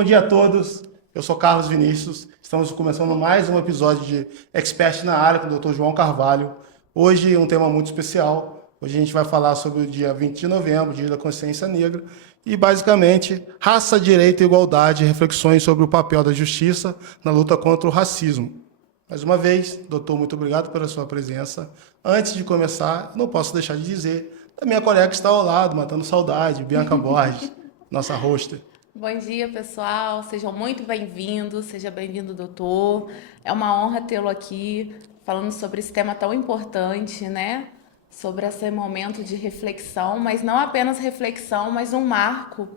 Bom dia a todos, eu sou Carlos Vinícius, estamos começando mais um episódio de Expert na área com o Dr. João Carvalho. Hoje é um tema muito especial, hoje a gente vai falar sobre o dia 20 de novembro, Dia da Consciência Negra, e basicamente raça, direito e igualdade, reflexões sobre o papel da justiça na luta contra o racismo. Mais uma vez, doutor, muito obrigado pela sua presença. Antes de começar, não posso deixar de dizer da minha colega que está ao lado, matando saudade, Bianca Borges, nossa hoster. Bom dia, pessoal. Sejam muito bem-vindos. Seja bem-vindo, doutor. É uma honra tê-lo aqui falando sobre esse tema tão importante, né? Sobre esse momento de reflexão, mas não apenas reflexão, mas um marco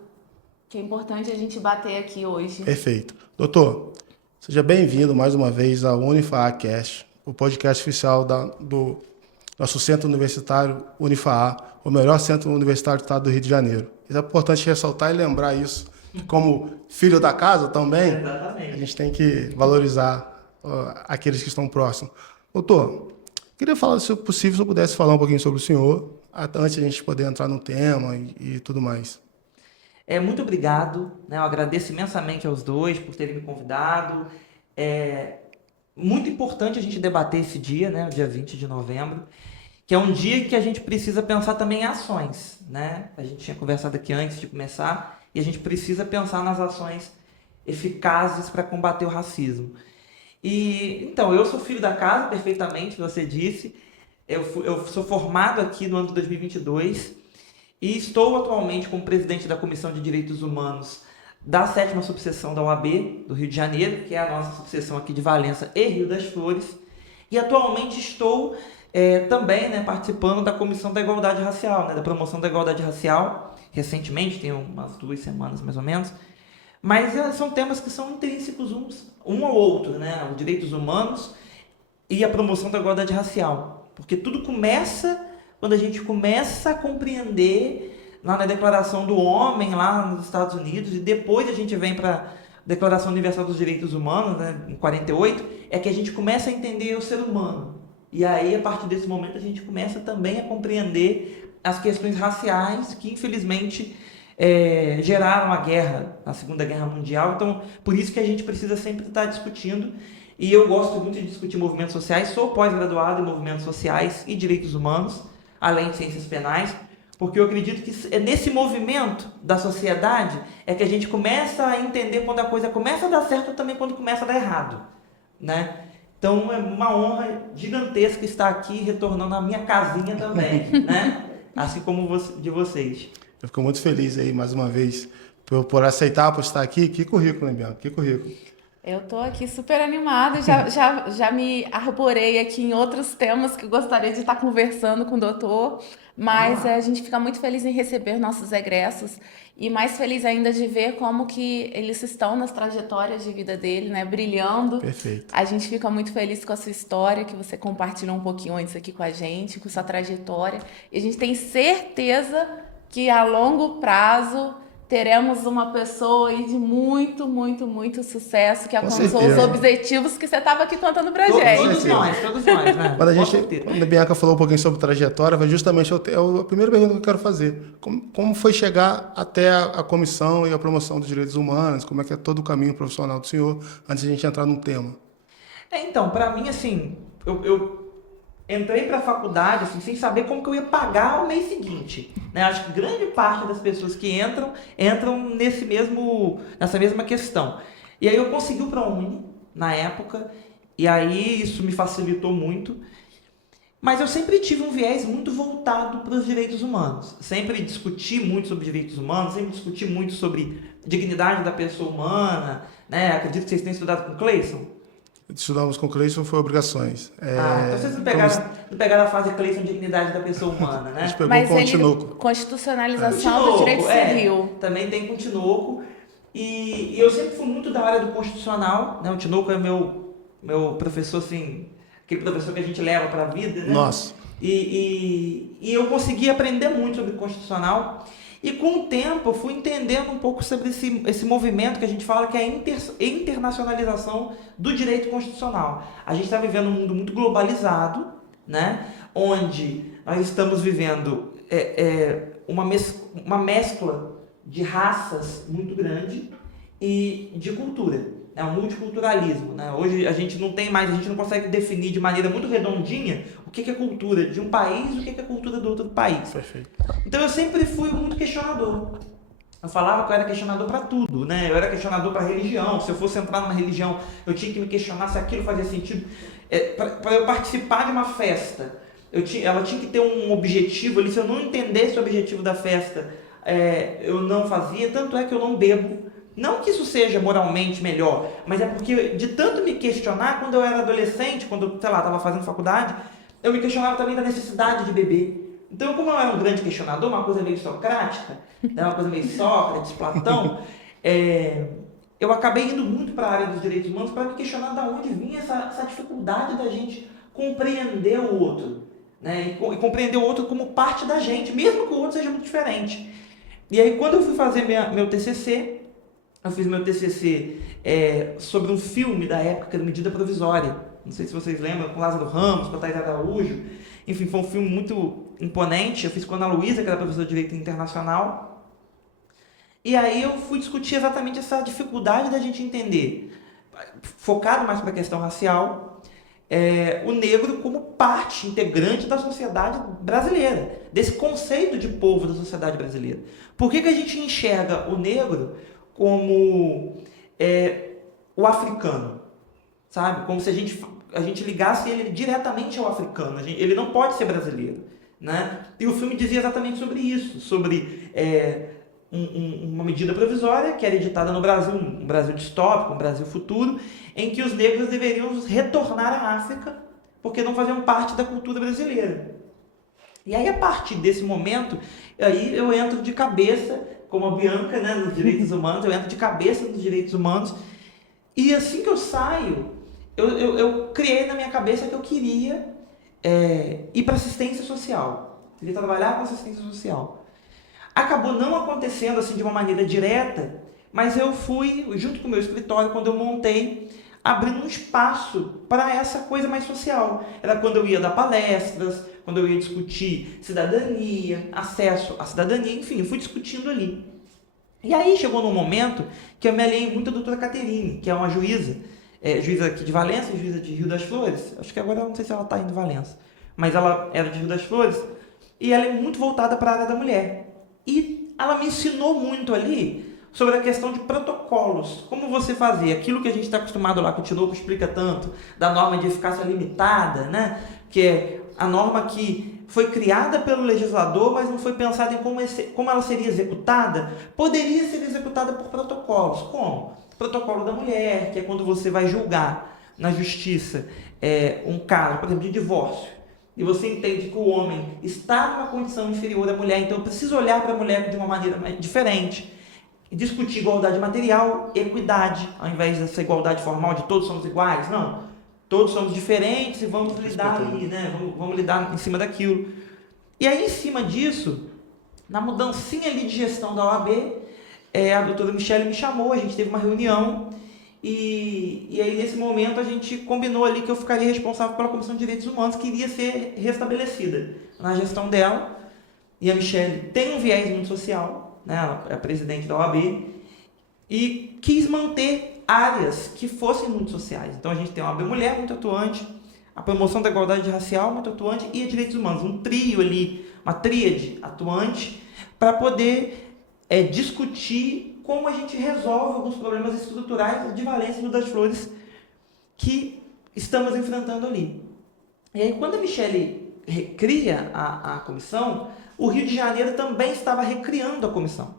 que é importante a gente bater aqui hoje. Perfeito. Doutor, seja bem-vindo mais uma vez ao UniFAA-Cast, o podcast oficial do nosso centro universitário UniFAA, o melhor centro universitário do estado do Rio de Janeiro. É importante ressaltar e lembrar isso, que como filho da casa também, a gente tem que valorizar aqueles que estão próximos. Doutor, queria falar, se possível, se eu pudesse falar um pouquinho sobre o senhor, antes de a gente poder entrar no tema e tudo mais. Muito obrigado, né? Eu agradeço imensamente aos dois por terem me convidado. É muito importante a gente debater esse dia, né? O dia 20 de novembro, que é um dia que a gente precisa pensar também em ações, né? A gente tinha conversado aqui antes de começar, e a gente precisa pensar nas ações eficazes para combater o racismo. Então, eu sou filho da casa, perfeitamente, você disse. Eu sou formado aqui no ano de 2022 e estou atualmente como presidente da Comissão de Direitos Humanos da 7ª Subseção da OAB do Rio de Janeiro, que é a nossa subseção aqui de Valença e Rio das Flores. E atualmente estou também, né, participando da Comissão da Igualdade Racial, né, da promoção da igualdade racial, recentemente, tem umas 2 semanas mais ou menos. Mas são temas que são intrínsecos um ao outro, né, os direitos humanos e a promoção da igualdade racial. Porque tudo começa quando a gente começa a compreender lá na Declaração do Homem, lá nos Estados Unidos, e depois a gente vem para a Declaração Universal dos Direitos Humanos, né, em 48, é que a gente começa a entender o ser humano. E aí, a partir desse momento, a gente começa também a compreender as questões raciais que, infelizmente, geraram a guerra, a Segunda Guerra Mundial. Então, por isso que a gente precisa sempre estar discutindo. E eu gosto muito de discutir movimentos sociais, sou pós-graduado em movimentos sociais e direitos humanos, além de ciências penais, porque eu acredito que é nesse movimento da sociedade é que a gente começa a entender quando a coisa começa a dar certo e também quando começa a dar errado, né? Então é uma honra gigantesca estar aqui retornando à minha casinha também, né? Assim como de vocês. Eu fico muito feliz aí, mais uma vez, por aceitar, por estar aqui. Que currículo, hein, Bianca? Que currículo. Eu tô aqui super animada, já me arborei aqui em outros temas que eu gostaria de estar conversando com o doutor, mas a gente fica muito feliz em receber nossos egressos e mais feliz ainda de ver como que eles estão nas trajetórias de vida dele, né, brilhando. Perfeito. A gente fica muito feliz com a sua história, que você compartilhou um pouquinho antes aqui com a gente, com sua trajetória, e a gente tem certeza que a longo prazo teremos uma pessoa aí de muito, muito, muito sucesso que alcançou os objetivos que você estava aqui contando pra gente. Todos nós, né? Quando a Bianca falou um pouquinho sobre trajetória, foi justamente a primeira pergunta que eu quero fazer. Como foi chegar até a comissão e a promoção dos direitos humanos? Como é que é todo o caminho profissional do senhor, antes de a gente entrar no tema? Então, para mim, assim, eu entrei para a faculdade assim, sem saber como que eu ia pagar o mês seguinte, né? Acho que grande parte das pessoas que entram nessa mesma questão. E aí eu consegui o ProUni na época, e aí isso me facilitou muito. Mas eu sempre tive um viés muito voltado para os direitos humanos. Sempre discuti muito sobre direitos humanos, sempre discuti muito sobre dignidade da pessoa humana, né? Acredito que vocês tenham estudado com Cleison. Estudamos com Cleison, foi obrigações. Então vocês não pegaram a fase Cleison, dignidade da pessoa humana, né? A gente pegou Mas com o Tinoco. Constitucionalização do direito civil. Também tem com o Tinoco. E eu sempre fui muito da área do constitucional, né? O Tinoco é meu professor, assim, aquele professor que a gente leva para a vida, né? Nossa. E eu consegui aprender muito sobre constitucional. E com o tempo eu fui entendendo um pouco sobre esse movimento que a gente fala que é a internacionalização do direito constitucional. A gente está vivendo um mundo muito globalizado, né? Onde nós estamos vivendo uma mescla de raças muito grande e de cultura, né? O multiculturalismo, né? Hoje a gente não tem mais, a gente não consegue definir de maneira muito redondinha o que é cultura de um país e o que é cultura do outro país. Perfeito. Então eu sempre fui muito questionador. Eu falava que eu era questionador para tudo, né? Eu era questionador para religião. Se eu fosse entrar numa religião, eu tinha que me questionar se aquilo fazia sentido. Para eu participar de uma festa, ela tinha que ter um objetivo ali. Se eu não entendesse o objetivo da festa, eu não fazia. Tanto é que eu não bebo. Não que isso seja moralmente melhor, mas é porque de tanto me questionar, quando eu era adolescente, quando eu, sei lá, estava fazendo faculdade, eu me questionava também da necessidade de beber. Então, como eu era um grande questionador, uma coisa meio socrática, né, uma coisa meio Sócrates, Platão, eu acabei indo muito para a área dos direitos humanos para me questionar de onde vinha essa dificuldade da gente compreender o outro, né, e compreender o outro como parte da gente, mesmo que o outro seja muito diferente. E aí, quando eu fui fazer meu TCC, eu fiz meu TCC sobre um filme da época, que era Medida Provisória. Não sei se vocês lembram, com Lázaro Ramos, com a Thais Araújo. Enfim, foi um filme muito imponente. Eu fiz com a Ana Luísa, que era professora de Direito Internacional. E aí eu fui discutir exatamente essa dificuldade da gente entender, focado mais para a questão racial, o negro como parte integrante da sociedade brasileira, desse conceito de povo da sociedade brasileira. Por que a gente enxerga o negro como o africano, sabe? Como se a gente ligasse ele diretamente ao africano. Ele não pode ser brasileiro, né? E o filme dizia exatamente sobre isso, sobre uma medida provisória que era editada no Brasil, um Brasil distópico, um Brasil futuro, em que os negros deveriam retornar à África porque não faziam parte da cultura brasileira. E aí, a partir desse momento, aí eu entro de cabeça, como a Bianca, né, nos direitos humanos, eu entro de cabeça nos direitos humanos, e assim que eu saio, eu criei na minha cabeça que eu queria ir para assistência social, queria trabalhar com assistência social. Acabou não acontecendo assim de uma maneira direta, mas eu fui, junto com o meu escritório, quando eu montei, abrindo um espaço para essa coisa mais social. Era quando eu ia dar palestras, quando eu ia discutir cidadania, acesso à cidadania, enfim, eu fui discutindo ali. E aí chegou num momento que eu me alinhei muito à doutora Caterine, que é uma juíza, juíza aqui de Valença e juíza de Rio das Flores. Acho que agora eu não sei se ela está indo em Valença, mas ela era de Rio das Flores, e ela é muito voltada para a área da mulher. E ela me ensinou muito ali sobre a questão de protocolos, como você fazer aquilo que a gente está acostumado lá, que o Tinoco explica tanto, da norma de eficácia limitada, né? Que é a norma que foi criada pelo legislador, mas não foi pensada em como ela seria executada. Poderia ser executada por protocolos. Como? Protocolo da mulher, que é quando você vai julgar na justiça um caso, por exemplo, de divórcio, e você entende que o homem está numa condição inferior à mulher, então eu preciso olhar para a mulher de uma maneira diferente, e discutir igualdade material, equidade, ao invés dessa igualdade formal de todos somos iguais, não. Todos somos diferentes e vamos lidar ali, né? Vamos lidar em cima daquilo. E aí, em cima disso, na mudancinha ali de gestão da OAB, a doutora Michele me chamou, a gente teve uma reunião, e aí nesse momento a gente combinou ali que eu ficaria responsável pela Comissão de Direitos Humanos, que iria ser restabelecida na gestão dela. E a Michele tem um viés muito social, né? Ela é a presidente da OAB, e quis manter áreas que fossem muito sociais. Então a gente tem a OAB Mulher muito atuante, a promoção da igualdade racial muito atuante e a direitos humanos, um trio ali, uma tríade atuante, para poder discutir como a gente resolve alguns problemas estruturais de Valença e Rio das Flores que estamos enfrentando ali. E aí, quando a Michele recria a comissão, o Rio de Janeiro também estava recriando a comissão.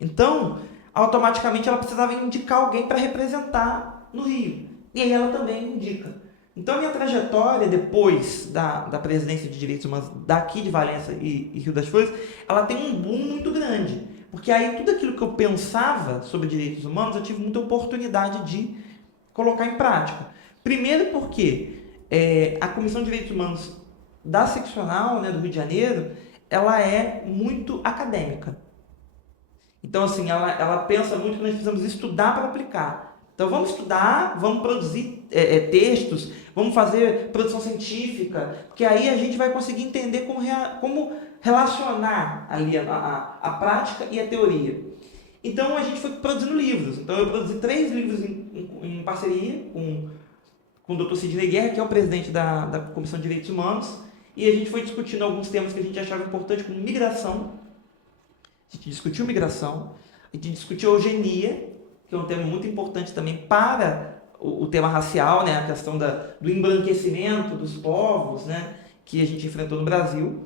Então, automaticamente ela precisava indicar alguém para representar no Rio. E aí ela também indica. Então, a minha trajetória depois da presidência de direitos humanos daqui de Valença e Rio das Flores, ela tem um boom muito grande. Porque aí tudo aquilo que eu pensava sobre direitos humanos, eu tive muita oportunidade de colocar em prática. Primeiro porque a Comissão de Direitos Humanos da seccional, né, do Rio de Janeiro, ela é muito acadêmica. Então, assim, ela pensa muito que nós precisamos estudar para aplicar. Então, vamos estudar, vamos produzir textos, vamos fazer produção científica, porque aí a gente vai conseguir entender como relacionar ali a prática e a teoria. Então a gente foi produzindo livros. Então eu produzi 3 livros em parceria com o Dr. Sidney Guerra, que é o presidente da Comissão de Direitos Humanos, e a gente foi discutindo alguns temas que a gente achava importante, como migração. A gente discutiu migração, a gente discutiu eugenia, que é um tema muito importante também para o tema racial, né? A questão do embranquecimento dos povos, né? Que a gente enfrentou no Brasil.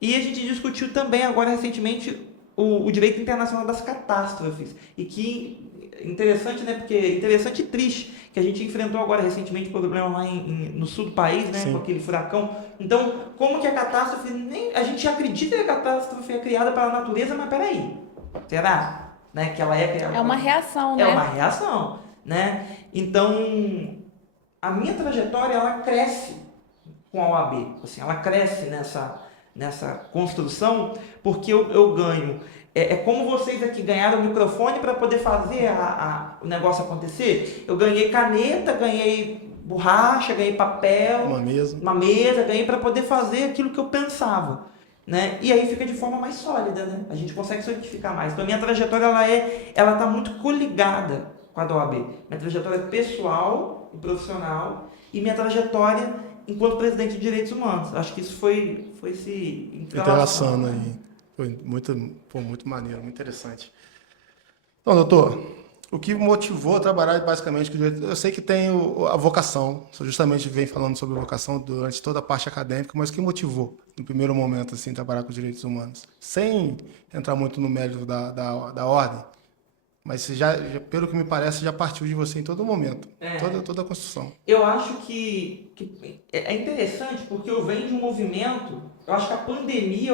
E a gente discutiu também, agora recentemente, o direito internacional das catástrofes. E que interessante, né? Porque interessante e triste que a gente enfrentou agora recentemente o problema lá no sul do país, né? Sim. Com aquele furacão. Então, como que a catástrofe... A gente acredita que a catástrofe é criada pela natureza, mas peraí. Será? Né? Que ela é criada... É uma reação, né? É uma reação, né? Então, a minha trajetória, ela cresce com a OAB. Assim, ela cresce nessa construção, porque eu ganho. É como vocês aqui ganharam o microfone para poder fazer o negócio acontecer. Eu ganhei caneta, ganhei borracha, ganhei papel, uma mesa, ganhei para poder fazer aquilo que eu pensava, né? E aí fica de forma mais sólida, né? A gente consegue solidificar mais. Então a minha trajetória ela está muito coligada com a da OAB. Minha trajetória pessoal e profissional e minha trajetória enquanto presidente de Direitos Humanos. Acho que isso foi se Interação aí. Foi muito maneiro, muito interessante. Então, doutor, o que motivou a trabalhar basicamente com o direito? Eu sei que tem a vocação, você justamente vem falando sobre vocação durante toda a parte acadêmica, mas o que motivou, no primeiro momento, assim, trabalhar com os direitos humanos? Sem entrar muito no mérito da ordem, mas você já, pelo que me parece, já partiu de você em todo momento, toda a construção. Eu acho que é interessante porque eu venho de um movimento, eu acho que a pandemia,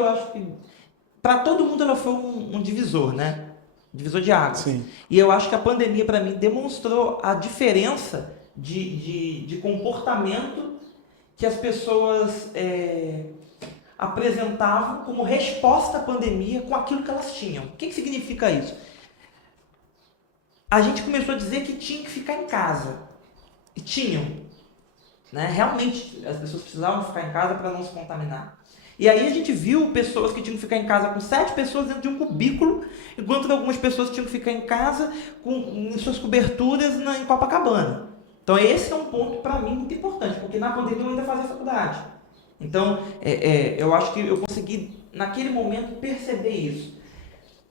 para todo mundo ela foi um divisor, né? Divisor de águas. Sim. E eu acho que a pandemia, para mim, demonstrou a diferença de comportamento que as pessoas apresentavam como resposta à pandemia com aquilo que elas tinham. O que significa isso? A gente começou a dizer que tinha que ficar em casa. E tinham. Né? Realmente, as pessoas precisavam ficar em casa para não se contaminar. E aí a gente viu pessoas que tinham que ficar em casa com 7 pessoas dentro de um cubículo, enquanto algumas pessoas tinham que ficar em casa em suas coberturas em Copacabana. Então esse é um ponto para mim muito importante, porque na pandemia eu ainda fazia faculdade. Então eu acho que eu consegui naquele momento perceber isso.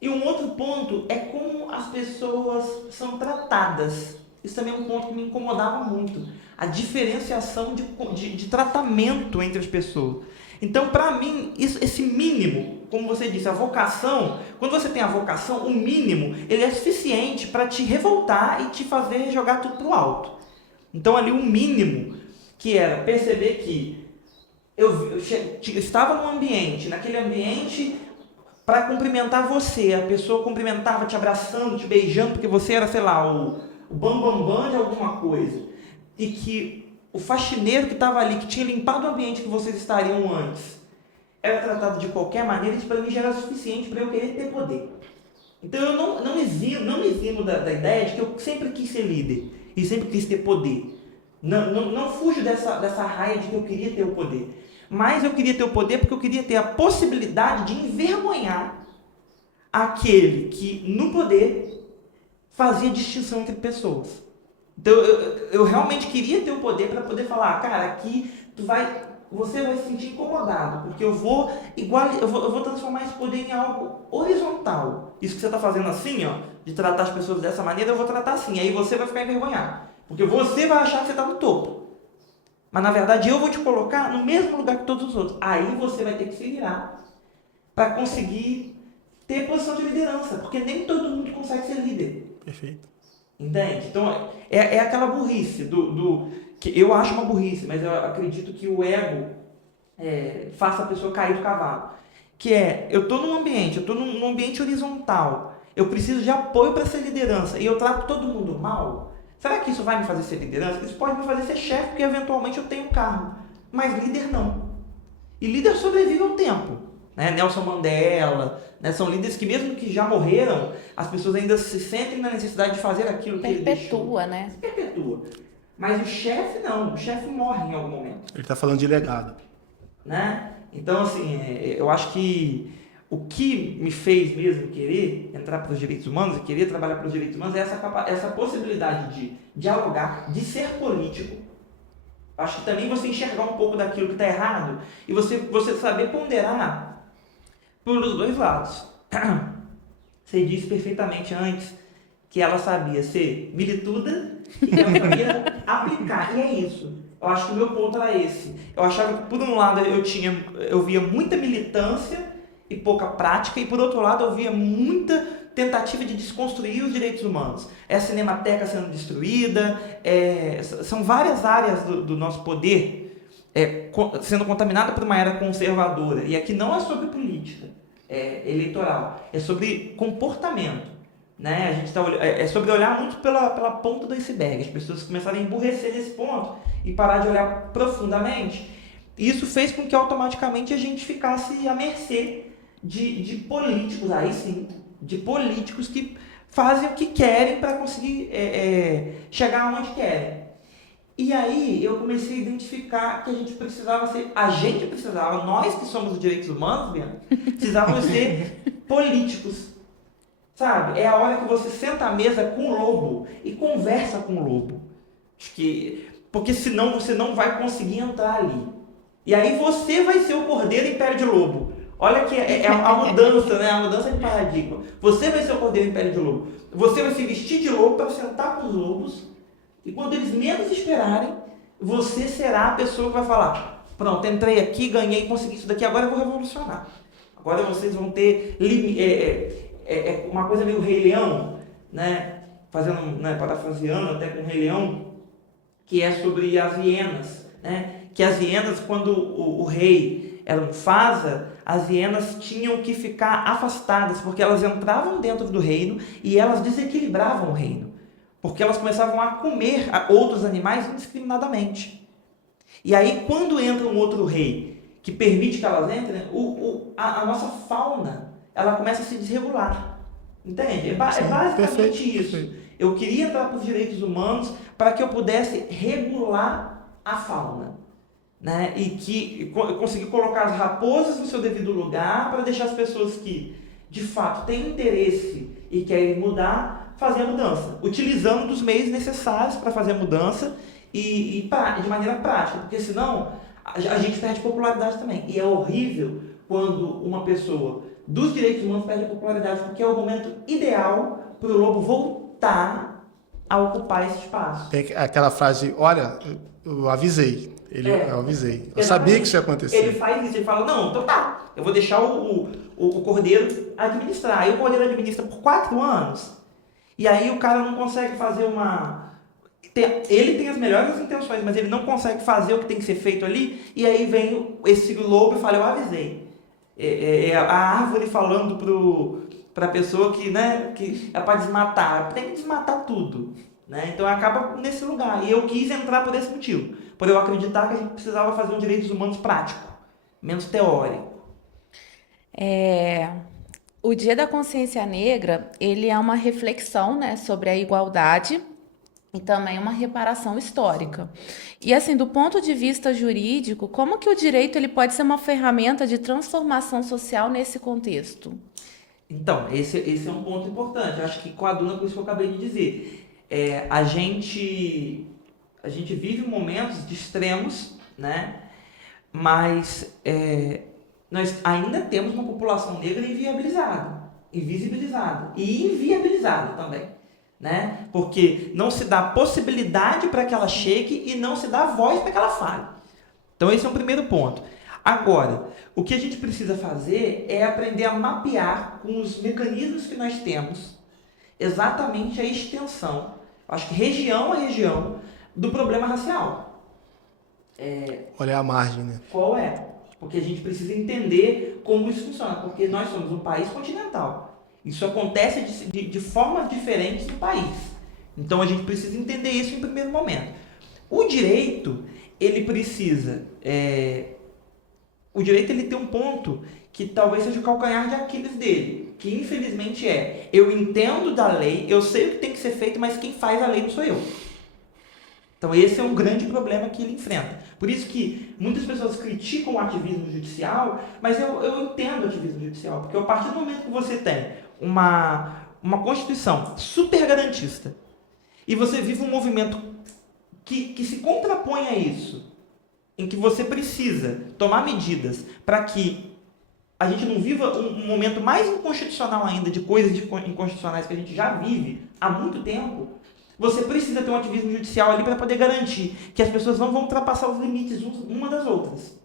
E um outro ponto é como as pessoas são tratadas. Isso também é um ponto que me incomodava muito. A diferenciação de tratamento entre as pessoas. Então, para mim, esse mínimo, como você disse, a vocação, quando você tem a vocação, o mínimo, ele é suficiente para te revoltar e te fazer jogar tudo pro alto. Então, ali o mínimo, que era perceber que eu estava num ambiente, naquele ambiente, para cumprimentar você, a pessoa cumprimentava te abraçando, te beijando, porque você era, sei lá, o bambambam de alguma coisa, e que o faxineiro que estava ali, que tinha limpado o ambiente que vocês estariam antes, era tratado de qualquer maneira, isso para mim já era suficiente para eu querer ter poder. Então eu não me eximo da ideia de que eu sempre quis ser líder e sempre quis ter poder. Não fujo dessa raia de que eu queria ter o poder. Mas eu queria ter o poder porque eu queria ter a possibilidade de envergonhar aquele que, no poder, fazia distinção entre pessoas. Então, eu realmente queria ter o poder para poder falar, cara, aqui você vai se sentir incomodado, porque eu vou transformar esse poder em algo horizontal. Isso que você está fazendo assim, ó, de tratar as pessoas dessa maneira, eu vou tratar assim. Aí você vai ficar envergonhado, porque você vai achar que você está no topo. Mas, na verdade, eu vou te colocar no mesmo lugar que todos os outros. Aí você vai ter que se virar para conseguir ter posição de liderança, porque nem todo mundo consegue ser líder. Perfeito. Entende? Então, é aquela burrice que eu acho uma burrice, mas eu acredito que o ego faça a pessoa cair do cavalo. Que eu estou num ambiente horizontal, eu preciso de apoio para ser liderança, e eu trato todo mundo mal. Será que isso vai me fazer ser liderança? Isso pode me fazer ser chefe, porque eventualmente eu tenho um cargo. Mas líder não. E líder sobrevive ao tempo. Né? Nelson Mandela, né? São líderes que mesmo que já morreram, as pessoas ainda se sentem na necessidade de fazer aquilo que ele deixou. Perpetua, né? Perpetua. Mas o chefe não. O chefe morre em algum momento. Ele está falando de legado. Né? Então, assim, eu acho que o que me fez mesmo querer entrar para os direitos humanos e querer trabalhar para os direitos humanos é essa possibilidade de dialogar, de ser político. Acho que também você enxergar um pouco daquilo que está errado e você saber ponderar pelos dois lados. Você disse perfeitamente antes que ela sabia ser milituda e que ela sabia aplicar. E é isso. Eu acho que o meu ponto era esse. Eu achava que, por um lado, eu via muita militância e pouca prática, e, por outro lado, eu via muita tentativa de desconstruir os direitos humanos. É a Cinemateca sendo destruída, são várias áreas do nosso poder sendo contaminada por uma era conservadora. E aqui não é sobre política eleitoral, é sobre comportamento. Né? A gente é sobre olhar muito pela ponta do iceberg. As pessoas começarem a emburrecer nesse ponto e parar de olhar profundamente. E isso fez com que automaticamente a gente ficasse à mercê de políticos, aí sim, de políticos que fazem o que querem para conseguir chegar onde querem. E aí eu comecei a identificar que nós que somos os direitos humanos, precisávamos ser políticos. Sabe? É a hora que você senta à mesa com o lobo e conversa com o lobo. Porque senão você não vai conseguir entrar ali. E aí você vai ser o cordeiro em pele de lobo. Olha que é a mudança, né? A mudança de paradigma. Você vai ser o cordeiro em pele de lobo. Você vai se vestir de lobo para sentar com os lobos. E quando eles menos esperarem, você será a pessoa que vai falar: pronto, entrei aqui, ganhei, consegui isso daqui, agora eu vou revolucionar. Agora vocês vão ter uma coisa meio Rei Leão, né? Parafraseando até com o Rei Leão, que é sobre as hienas, né? Que as hienas, quando o rei era Mufasa, as hienas tinham que ficar afastadas, porque elas entravam dentro do reino e elas desequilibravam o reino, porque elas começavam a comer outros animais indiscriminadamente. E aí, quando entra um outro rei que permite que elas entrem, a nossa fauna ela começa a se desregular. Entende? É basicamente perfeito, isso. perfeito. Eu queria entrar para os direitos humanos para que eu pudesse regular a fauna. Né? E que eu consegui colocar as raposas no seu devido lugar para deixar as pessoas que, de fato, têm interesse e querem mudar, fazer a mudança. Utilizando dos meios necessários para fazer a mudança e de maneira prática. Porque senão a gente perde popularidade também. E é horrível quando uma pessoa dos direitos humanos perde a popularidade, porque é o momento ideal para o lobo voltar a ocupar esse espaço. Tem aquela frase: olha, eu avisei. Eu avisei. Eu sabia que isso ia acontecer. Ele faz isso, ele fala: não, então tá, eu vou deixar o cordeiro administrar. Aí o cordeiro administra por 4 anos. E aí o cara não consegue fazer ele tem as melhores intenções, mas ele não consegue fazer o que tem que ser feito ali. E aí vem esse lobo e fala: eu avisei. A árvore falando para a pessoa que é para desmatar. Tem que desmatar tudo. Né? Então acaba nesse lugar. E eu quis entrar por esse motivo. Por eu acreditar que a gente precisava fazer um direitos humanos prático, menos teórico. O Dia da Consciência Negra, ele é uma reflexão, né, sobre a igualdade e também uma reparação histórica. E assim, do ponto de vista jurídico, como que o direito ele pode ser uma ferramenta de transformação social nesse contexto? Então, esse é um ponto importante. Eu acho que coaduna com isso que eu acabei de dizer. A gente vive momentos de extremos, né? Mas nós ainda temos uma população negra invisibilizada e inviabilizada também, né? Porque não se dá possibilidade para que ela chegue e não se dá voz para que ela fale. Então esse é o primeiro ponto. Agora, o que a gente precisa fazer é aprender a mapear com os mecanismos que nós temos exatamente a extensão, acho que região a região, do problema racial. Olhar a margem, né? Qual é? Porque a gente precisa entender como isso funciona, porque nós somos um país continental. Isso acontece de formas diferentes no país. Então a gente precisa entender isso em primeiro momento. O direito, ele precisa... O direito ele tem um ponto que talvez seja o calcanhar de Aquiles dele, que infelizmente eu entendo da lei, eu sei o que tem que ser feito, mas quem faz a lei não sou eu. Então esse é um grande problema que ele enfrenta. Por isso que muitas pessoas criticam o ativismo judicial, mas eu entendo o ativismo judicial, porque a partir do momento que você tem uma Constituição super garantista e você vive um movimento que se contrapõe a isso, em que você precisa tomar medidas para que a gente não viva um momento mais inconstitucional ainda, de coisas inconstitucionais que a gente já vive há muito tempo, você precisa ter um ativismo judicial ali para poder garantir que as pessoas não vão ultrapassar os limites uma das outras.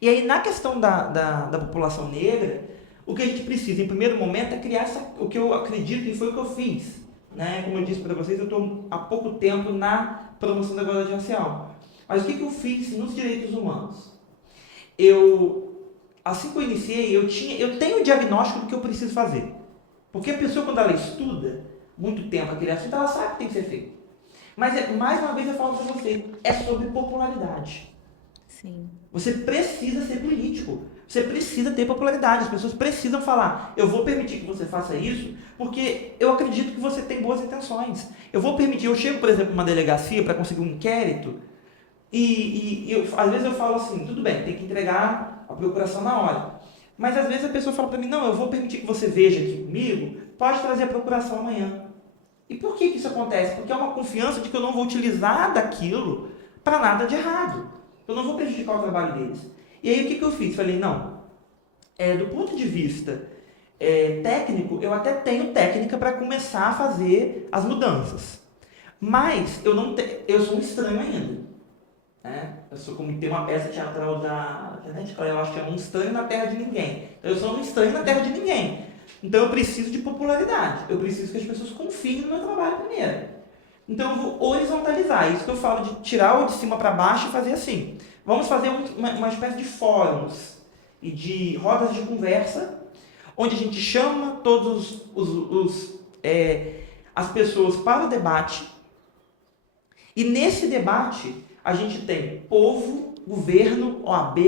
E aí, na questão da população negra, o que a gente precisa, em primeiro momento, é criar o que eu acredito e foi o que eu fiz. Né? Como eu disse para vocês, eu estou há pouco tempo na promoção da igualdade racial. Mas o que eu fiz nos direitos humanos? Assim que eu iniciei, eu tenho o diagnóstico do que eu preciso fazer. Porque a pessoa, quando ela estuda muito tempo aquele assunto, ela sabe o que tem que ser feito. Mas, mais uma vez, eu falo para você, é sobre popularidade. Sim. Você precisa ser político. Você precisa ter popularidade. As pessoas precisam falar, eu vou permitir que você faça isso, porque eu acredito que você tem boas intenções. Eu chego, por exemplo, numa delegacia para conseguir um inquérito, às vezes eu falo assim, tudo bem, tem que entregar a procuração na hora. Mas às vezes a pessoa fala para mim, não, eu vou permitir que você veja aqui comigo, pode trazer a procuração amanhã. E por que isso acontece? Porque é uma confiança de que eu não vou utilizar daquilo para nada de errado. Eu não vou prejudicar o trabalho deles. E aí o que eu fiz? Falei, não, do ponto de vista técnico, eu até tenho técnica para começar a fazer as mudanças. Mas eu sou um estranho ainda. Né? Eu sou como tem uma peça teatral da Genética, eu acho que é um estranho na terra de ninguém. Então, eu sou um estranho na terra de ninguém. Então eu preciso de popularidade. Eu preciso que as pessoas confiem no meu trabalho primeiro. Então eu vou horizontalizar. Isso que eu falo de tirar o de cima para baixo e fazer assim. Vamos fazer uma espécie de fóruns e de rodas de conversa, onde a gente chama todos as pessoas para o debate. E nesse debate a gente tem povo, governo, OAB,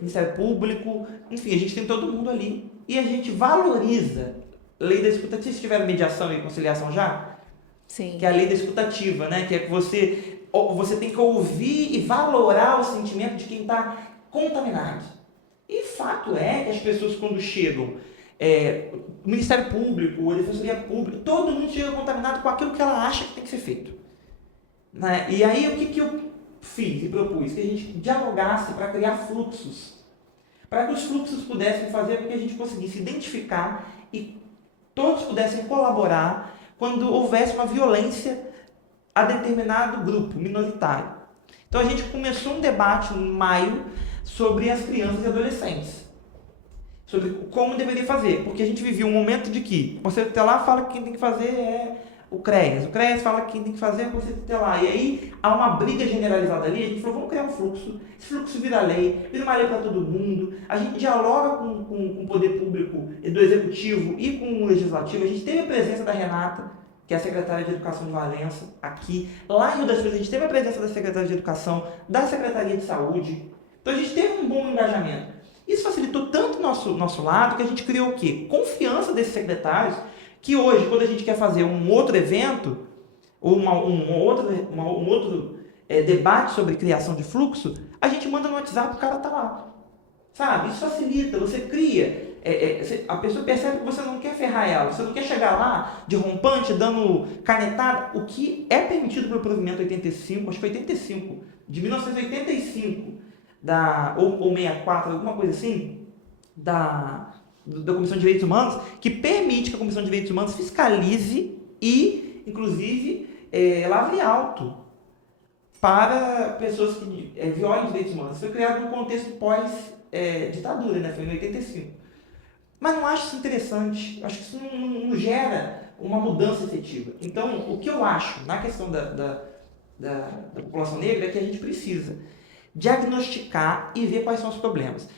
Ministério Público, enfim, a gente tem todo mundo ali. E a gente valoriza a lei da escutativa. Vocês tiveram mediação e conciliação já? Sim. Que é a lei da escutativa, né? Que é que você tem que ouvir e valorar o sentimento de quem está contaminado. E fato é que as pessoas, quando chegam, o Ministério Público, a Defensoria Pública, todo mundo chega contaminado com aquilo que ela acha que tem que ser feito. Né? E aí, o que eu fiz e propus? Que a gente dialogasse para criar fluxos. Para que os fluxos pudessem fazer com que a gente conseguisse identificar e todos pudessem colaborar quando houvesse uma violência a determinado grupo minoritário. Então a gente começou um debate em maio sobre as crianças e adolescentes, sobre como deveria fazer, porque a gente vivia um momento de que o Conselho Tutelar fala que quem tem que fazer é o CREAS fala que quem tem que fazer é o Conselho Tutelar, e aí há uma briga generalizada ali. A gente falou, vamos criar um fluxo, esse fluxo vira lei, vira uma lei para todo mundo, a gente dialoga com o poder público do executivo e com o legislativo. A gente teve a presença da Renata, que é a secretária de Educação de Valença, aqui. Lá em Rio das Cruzes, a gente teve a presença da secretária de Educação, da Secretaria de Saúde. Então, a gente teve um bom engajamento. Isso facilitou tanto o nosso lado que a gente criou o quê? Confiança desses secretários, que hoje, quando a gente quer fazer um outro evento, ou um outro debate sobre criação de fluxo, a gente manda no WhatsApp, o cara tá lá. Sabe? Isso facilita, você cria. A pessoa percebe que você não quer ferrar ela, você não quer chegar lá de rompante, dando canetada, o que é permitido pelo provimento 85, acho que foi 85, de 1985, ou 64, alguma coisa assim, da Comissão de Direitos Humanos, que permite que a Comissão de Direitos Humanos fiscalize e, inclusive, lavre alto para pessoas que violem os direitos humanos. Foi criado num contexto pós-ditadura, né? Foi em 85. Mas não acho isso interessante, acho que isso não gera uma mudança efetiva. Então, o que eu acho na questão da população negra é que a gente precisa diagnosticar e ver quais são os problemas.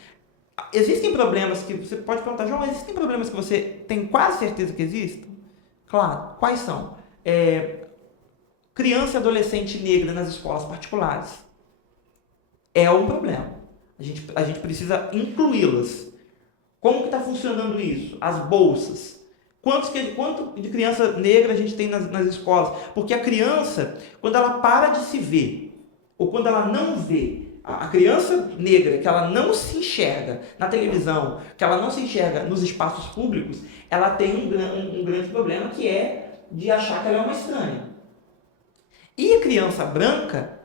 Existem problemas que você pode perguntar, João, mas existem problemas que você tem quase certeza que existem? Claro, quais são? Criança e adolescente negra nas escolas particulares é um problema. A gente precisa incluí-las. Como que está funcionando isso? As bolsas. Quanto de criança negra a gente tem nas escolas? Porque a criança, quando ela para de se ver, ou quando ela não vê, a criança negra, que ela não se enxerga na televisão, que ela não se enxerga nos espaços públicos, ela tem um grande problema, que é de achar que ela é uma estranha. E a criança branca,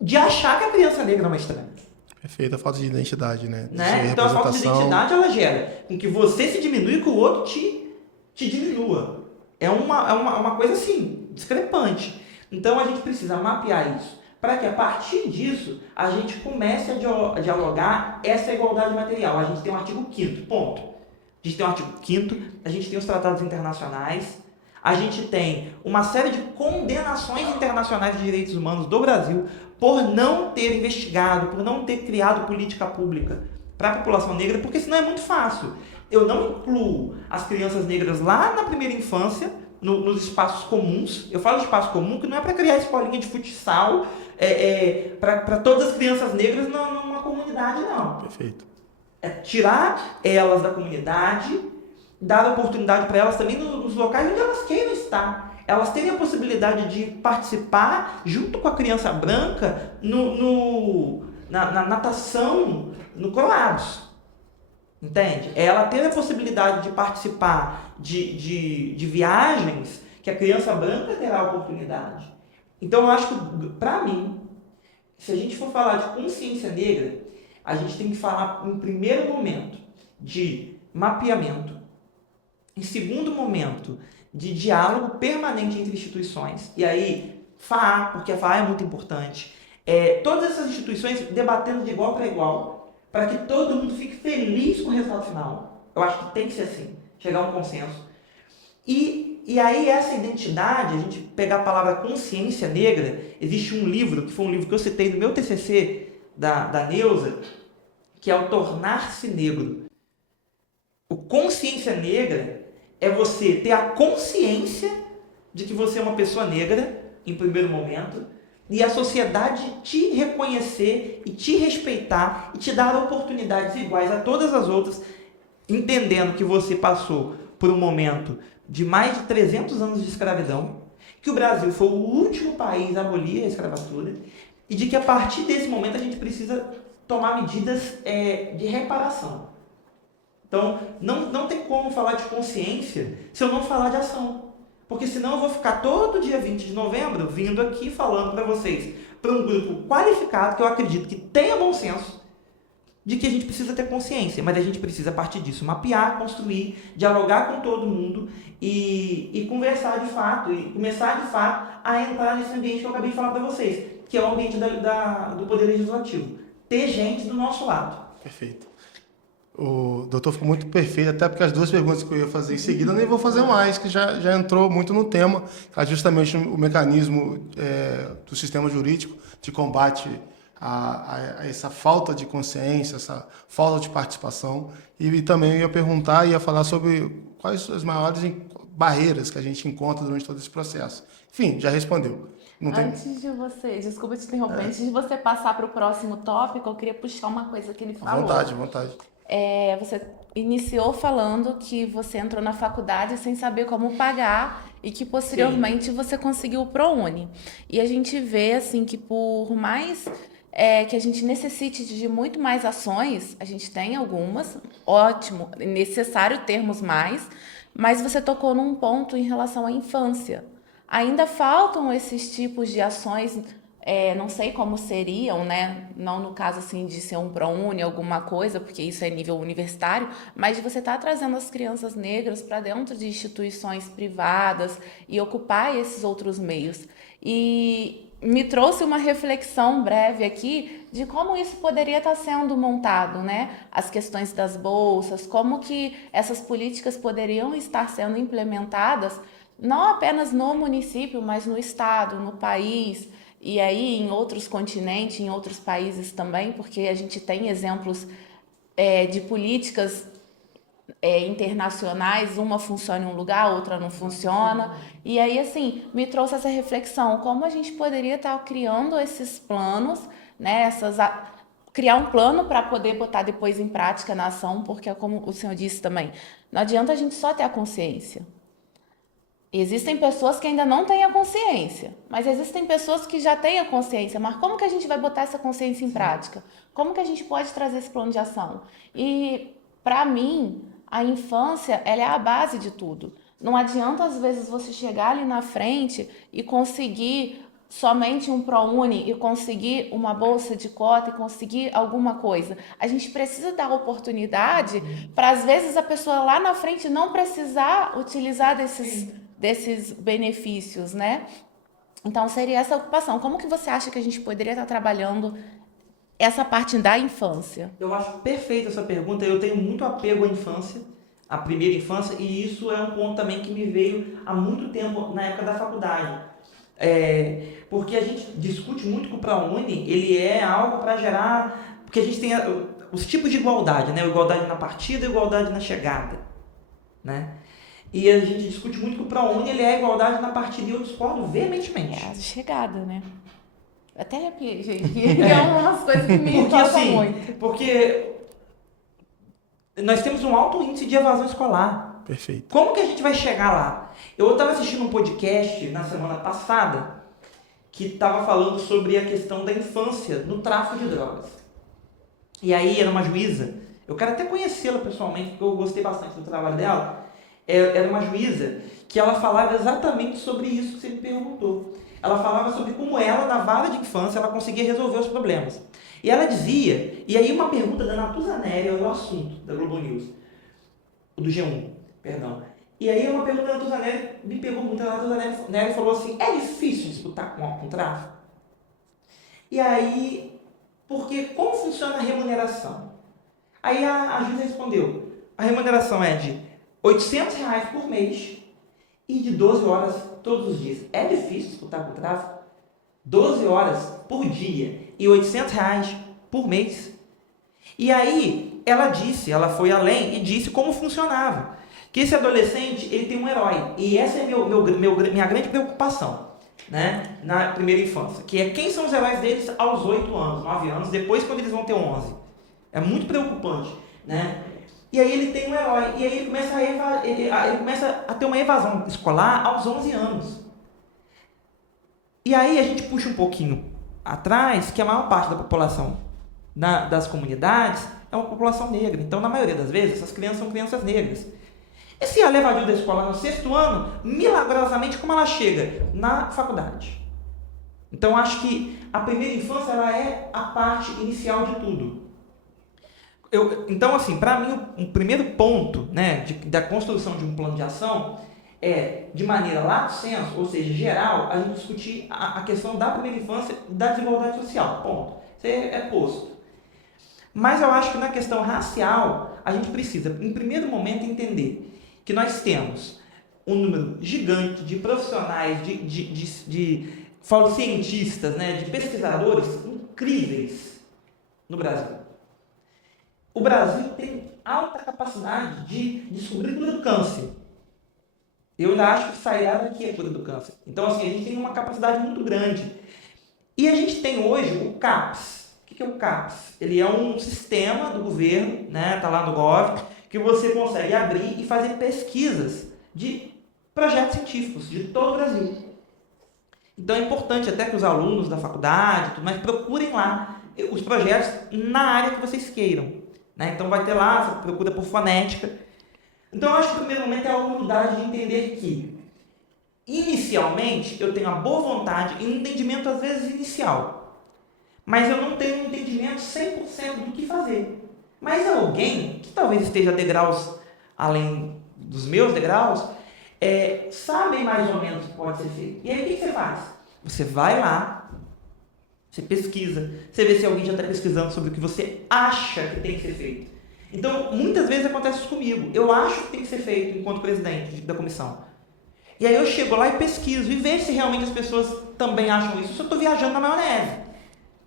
de achar que a criança negra é uma estranha. Perfeito, a falta de identidade, né? Né? Então a falta de identidade, ela gera com que você se diminua e que o outro te diminua. É uma coisa assim, discrepante. Então a gente precisa mapear isso, para que a partir disso a gente comece a dialogar essa igualdade material. A gente tem o artigo 5º, ponto. A gente tem o artigo 5º, a gente tem os tratados internacionais, a gente tem uma série de condenações internacionais de direitos humanos do Brasil por não ter investigado, por não ter criado política pública para a população negra, porque senão é muito fácil. Eu não incluo as crianças negras lá na primeira infância, nos espaços comuns. Eu falo de espaço comum, que não é para criar escolinha de futsal para todas as crianças negras numa comunidade, não. Perfeito. É tirar elas da comunidade, dar oportunidade para elas também nos locais onde elas queiram estar. Elas terem a possibilidade de participar junto com a criança branca na natação no Colados. Entende? Ela ter a possibilidade de participar de viagens que a criança branca terá a oportunidade. Então eu acho que, para mim, se a gente for falar de consciência negra, a gente tem que falar, em primeiro momento, de mapeamento, em segundo momento, de diálogo permanente entre instituições. E aí, FAA, porque a FAA é muito importante. Todas essas instituições debatendo de igual para igual, para que todo mundo fique feliz com o resultado final. Eu acho que tem que ser assim, chegar a um consenso. E aí essa identidade, a gente pegar a palavra consciência negra, existe um livro, que foi um livro que eu citei no meu TCC, da Neuza, que é o Tornar-se Negro. O consciência negra é você ter a consciência de que você é uma pessoa negra, em primeiro momento, e a sociedade te reconhecer e te respeitar e te dar oportunidades iguais a todas as outras, entendendo que você passou por um momento de mais de 300 anos de escravidão, que o Brasil foi o último país a abolir a escravatura, e de que a partir desse momento a gente precisa tomar medidas de reparação. Então, não tem como falar de consciência se eu não falar de ação. Porque senão eu vou ficar todo dia 20 de novembro vindo aqui falando para vocês, para um grupo qualificado, que eu acredito que tenha bom senso, de que a gente precisa ter consciência, mas a gente precisa, a partir disso, mapear, construir, dialogar com todo mundo e conversar de fato, e começar de fato a entrar nesse ambiente que eu acabei de falar para vocês, que é o ambiente do Poder Legislativo. Ter gente do nosso lado. Perfeito. O doutor ficou muito perfeito, até porque as duas perguntas que eu ia fazer em seguida eu nem vou fazer mais, que já entrou muito no tema, que é justamente o mecanismo do sistema jurídico de combate a essa falta de consciência, essa falta de participação. E também eu ia perguntar, ia falar sobre quais as maiores barreiras que a gente encontra durante todo esse processo. Enfim, já respondeu. Antes de você, desculpa te interromper, antes de você passar para o próximo tópico, eu queria puxar uma coisa que ele falou. À vontade. Você iniciou falando que você entrou na faculdade sem saber como pagar e que posteriormente você conseguiu o ProUni. E a gente vê assim que por mais que a gente necessite de muito mais ações, a gente tem algumas, ótimo, é necessário termos mais, mas você tocou num ponto em relação à infância. Ainda faltam esses tipos de ações. Não sei como seriam, né? Não no caso assim de ser um ProUni, alguma coisa, porque isso é nível universitário, mas de você estar trazendo as crianças negras para dentro de instituições privadas e ocupar esses outros meios. E me trouxe uma reflexão breve aqui de como isso poderia estar sendo montado, né? As questões das bolsas, como que essas políticas poderiam estar sendo implementadas, não apenas no município, mas no estado, no país, e aí em outros continentes, em outros países também, porque a gente tem exemplos de políticas internacionais, uma funciona em um lugar, outra não funciona. E aí, assim, me trouxe essa reflexão, como a gente poderia estar criando esses planos, né, criar um plano para poder botar depois em prática na ação, porque como o senhor disse também, não adianta a gente só ter a consciência. Existem pessoas que ainda não têm a consciência, mas existem pessoas que já têm a consciência. Mas como que a gente vai botar essa consciência em prática? Como que a gente pode trazer esse plano de ação? E, para mim, a infância, ela é a base de tudo. Não adianta, às vezes, você chegar ali na frente e conseguir somente um ProUni e conseguir uma bolsa de cota e conseguir alguma coisa. A gente precisa dar oportunidade para, às vezes, a pessoa lá na frente não precisar utilizar desses benefícios, né? Então, seria essa ocupação. Como que você acha que a gente poderia estar trabalhando essa parte da infância? Eu acho perfeita essa pergunta. Eu tenho muito apego à infância, à primeira infância, e isso é um ponto também que me veio há muito tempo, na época da faculdade. Porque a gente discute muito que o ProUni, ele é algo para gerar... Porque a gente tem os tipos de igualdade, né? Igualdade na partida e igualdade na chegada, né? E a gente discute muito que o ProUni, ele é igualdade na partida, e eu discordo veementemente. É a chegada, né? Até arrepiei, gente. É umas coisas que me tocam assim, muito. Porque nós temos um alto índice de evasão escolar. Perfeito. Como que a gente vai chegar lá? Eu estava assistindo um podcast na semana passada que estava falando sobre a questão da infância no tráfico de drogas. E aí era uma juíza, eu quero até conhecê-la pessoalmente, porque eu gostei bastante do trabalho dela. Era uma juíza que ela falava exatamente sobre isso que você me perguntou. Ela falava sobre como ela, na vara de infância, ela conseguia resolver os problemas. E ela dizia, e aí uma pergunta da Natuzaneri, o assunto da Globo News, do G1, perdão. E aí uma pergunta da Natuzaneri me pegou muito, a Natuzaneri falou assim, é difícil disputar com o tráfico? E aí, porque como funciona a remuneração? Aí a juíza respondeu, a remuneração é de R$800 por mês e de 12 horas todos os dias. É difícil disputar com o tráfico? 12 horas por dia e R$800 por mês. E aí ela foi além e disse como funcionava. Que esse adolescente, ele tem um herói. E essa é minha grande preocupação, né, na primeira infância. Que é quem são os heróis deles aos 8 anos, 9 anos, depois quando eles vão ter 11. É muito preocupante, né? E aí ele tem um herói. E aí ele começa a ter uma evasão escolar aos 11 anos. E aí a gente puxa um pouquinho atrás, que a maior parte da população das comunidades é uma população negra. Então, na maioria das vezes, essas crianças são crianças negras. E se ela evadiu da escola no 6º ano, milagrosamente, como ela chega? Na faculdade. Então, acho que a primeira infância ela é a parte inicial de tudo. Então, assim, para mim, o primeiro ponto, né, da construção de um plano de ação é, de maneira lato sensu, ou seja, geral, a gente discutir a questão da primeira infância e da desigualdade social. Ponto. Isso é posto. Mas eu acho que na questão racial, a gente precisa, em primeiro momento, entender que nós temos um número gigante de profissionais, falo cientistas, né, de pesquisadores incríveis no Brasil. O Brasil tem alta capacidade de descobrir cura do câncer. Eu ainda acho que sairá daqui a cura do câncer. Então, assim, a gente tem uma capacidade muito grande. E a gente tem hoje o CAPES. O que é o CAPES? Ele é um sistema do governo, né, tá lá no Gov, que você consegue abrir e fazer pesquisas de projetos científicos de todo o Brasil. Então é importante até que os alunos da faculdade, tudo mais, procurem lá os projetos na área que vocês queiram, né? Então vai ter lá, você procura por fonética. Então eu acho que o primeiro momento é a humildade de entender que, inicialmente, eu tenho a boa vontade e um entendimento às vezes inicial, mas eu não tenho um entendimento 100% do que fazer. Mas alguém que talvez esteja a degraus além dos meus degraus, sabe mais ou menos o que pode ser feito. E aí o que você faz? Você vai lá, você pesquisa, você vê se alguém já está pesquisando sobre o que você acha que tem que ser feito. Então, muitas vezes acontece isso comigo. Eu acho que tem que ser feito enquanto presidente da comissão. E aí eu chego lá e pesquiso e vejo se realmente as pessoas também acham isso. Se eu estou viajando na maionese.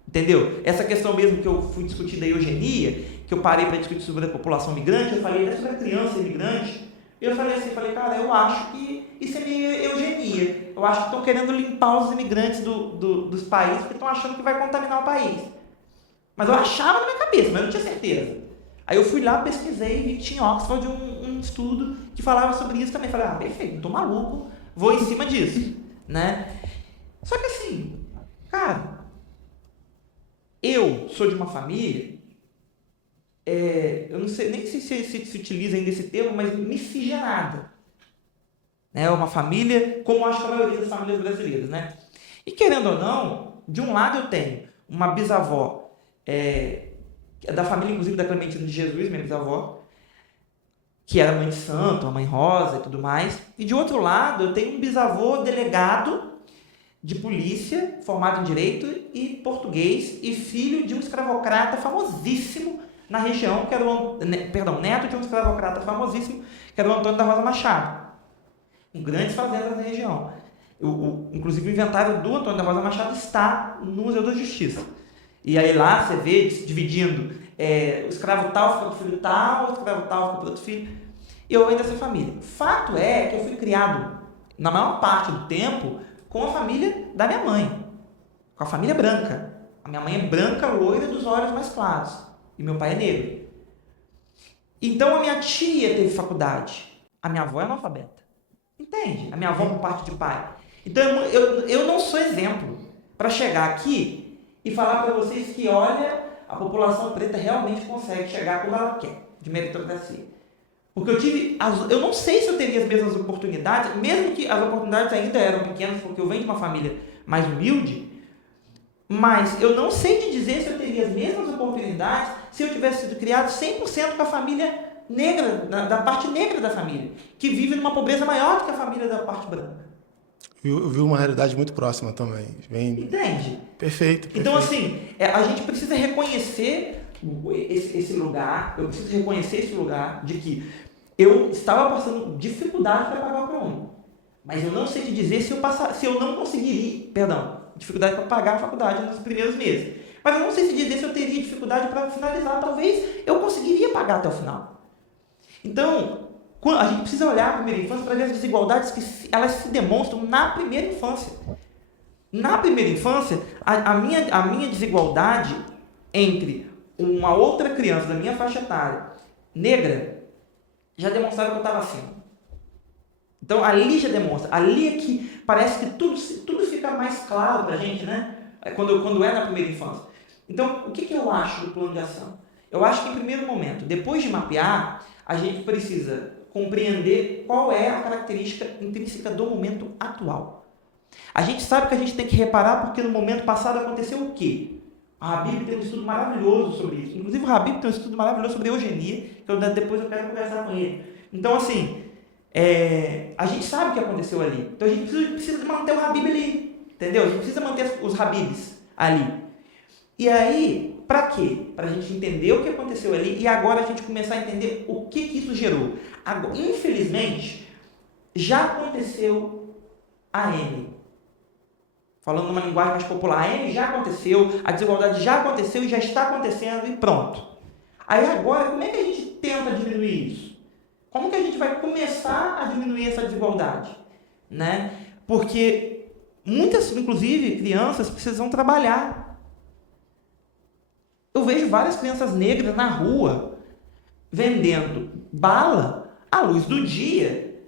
Entendeu? Essa questão mesmo que eu fui discutir da eugenia, que eu parei para discutir sobre a população migrante, eu falei sobre a criança imigrante. Eu falei assim, cara, eu acho que isso é meio eugenia. Eu acho que estão querendo limpar os imigrantes dos países porque estão achando que vai contaminar o país. Mas eu achava na minha cabeça, mas eu não tinha certeza. Aí eu fui lá, pesquisei e vi que tinha em Oxford um estudo que falava sobre isso também. Falei, perfeito, não tô maluco, vou em cima disso, né? Só que assim, cara, eu sou de uma família, eu não sei nem se utiliza ainda esse termo, mas miscigenada. Né? Uma família, como acho que a maioria das famílias brasileiras, né? E querendo ou não, de um lado eu tenho uma bisavó, da família, inclusive, da Clementina de Jesus, minha bisavó, que era mãe de santo, a mãe rosa e tudo mais. E de outro lado, eu tenho um bisavô delegado de polícia, formado em direito e português, e filho de um escravocrata famosíssimo na região, que era neto de um escravocrata famosíssimo, que era o Antônio da Rosa Machado, com grandes fazendas na região. Inclusive, o inventário do Antônio da Rosa Machado está no Museu da Justiça. E aí lá você vê dividindo, o escravo tal fica com o filho tal, o escravo tal fica com outro filho. Eu venho dessa família. Fato é que eu fui criado, na maior parte do tempo, com a família da minha mãe, com a família branca. A minha mãe é branca, loira, dos olhos mais claros, e meu pai é negro. Então a minha tia teve faculdade, a minha avó é analfabeta, entende? A minha avó por parte de pai. Então eu não sou exemplo para chegar aqui e falar para vocês que, olha, a população preta realmente consegue chegar como ela quer, de meritocracia. Porque eu não sei se eu teria as mesmas oportunidades, mesmo que as oportunidades ainda eram pequenas, porque eu venho de uma família mais humilde, mas eu não sei te dizer se eu teria as mesmas oportunidades se eu tivesse sido criado 100% com a família negra, da parte negra da família, que vive numa pobreza maior do que a família da parte branca. Eu vi uma realidade muito próxima também. Entende? Perfeito. Então, assim, a gente precisa reconhecer esse lugar, eu preciso reconhecer esse lugar de que eu estava passando dificuldade para pagar o ProUni, mas eu não sei te dizer se eu não conseguiria, dificuldade para pagar a faculdade nos primeiros meses, mas eu não sei te dizer se eu teria dificuldade para finalizar, talvez eu conseguiria pagar até o final. Então, a gente precisa olhar a primeira infância para ver as desigualdades que elas se demonstram na primeira infância. Na primeira infância, a minha desigualdade entre uma outra criança da minha faixa etária, negra, já demonstrava que eu estava acima. Então, ali já demonstra. Ali é que parece que tudo fica mais claro para a gente, né? Quando é na primeira infância. Então, o que eu acho do plano de ação? Eu acho que, em primeiro momento, depois de mapear, a gente precisa compreender qual é a característica intrínseca do momento atual. A gente sabe que a gente tem que reparar porque no momento passado aconteceu o quê? A Habib tem um estudo maravilhoso sobre isso. Inclusive, o Habib tem um estudo maravilhoso sobre eugenia, que depois eu quero conversar com ele. Então, assim, a gente sabe o que aconteceu ali. Então, a gente precisa manter o Habib ali, entendeu? A gente precisa manter os Habibs ali. E aí, para quê? Para a gente entender o que aconteceu ali e agora a gente começar a entender o que isso gerou. Agora, infelizmente, já aconteceu a M. Falando numa linguagem mais popular, a M já aconteceu, a desigualdade já aconteceu e já está acontecendo e pronto. Aí agora, como é que a gente tenta diminuir isso? Como que a gente vai começar a diminuir essa desigualdade? Né? Porque muitas, inclusive, crianças precisam trabalhar. Eu vejo várias crianças negras na rua vendendo bala à luz do dia.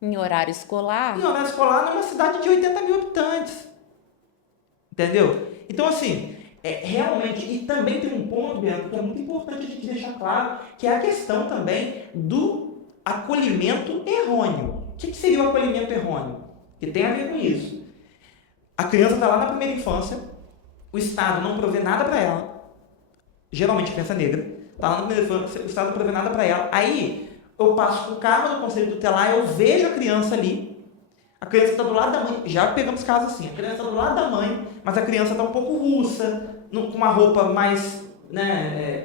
Em horário escolar? Em horário escolar, numa cidade de 80 mil habitantes. Entendeu? Então, assim, realmente, e também tem um ponto, Bianca, que é muito importante a gente deixar claro, que é a questão também do acolhimento errôneo. O que seria o acolhimento errôneo? Que tem a ver com isso. A criança está lá na primeira infância, o Estado não provê nada para ela, geralmente criança negra, está lá na primeira infância, o Estado não provê nada para ela, aí eu passo com o carro do conselho tutelar, eu vejo a criança ali, a criança está do lado da mãe, já pegamos casos assim, a criança está do lado da mãe, mas a criança está um pouco russa, com uma roupa mais,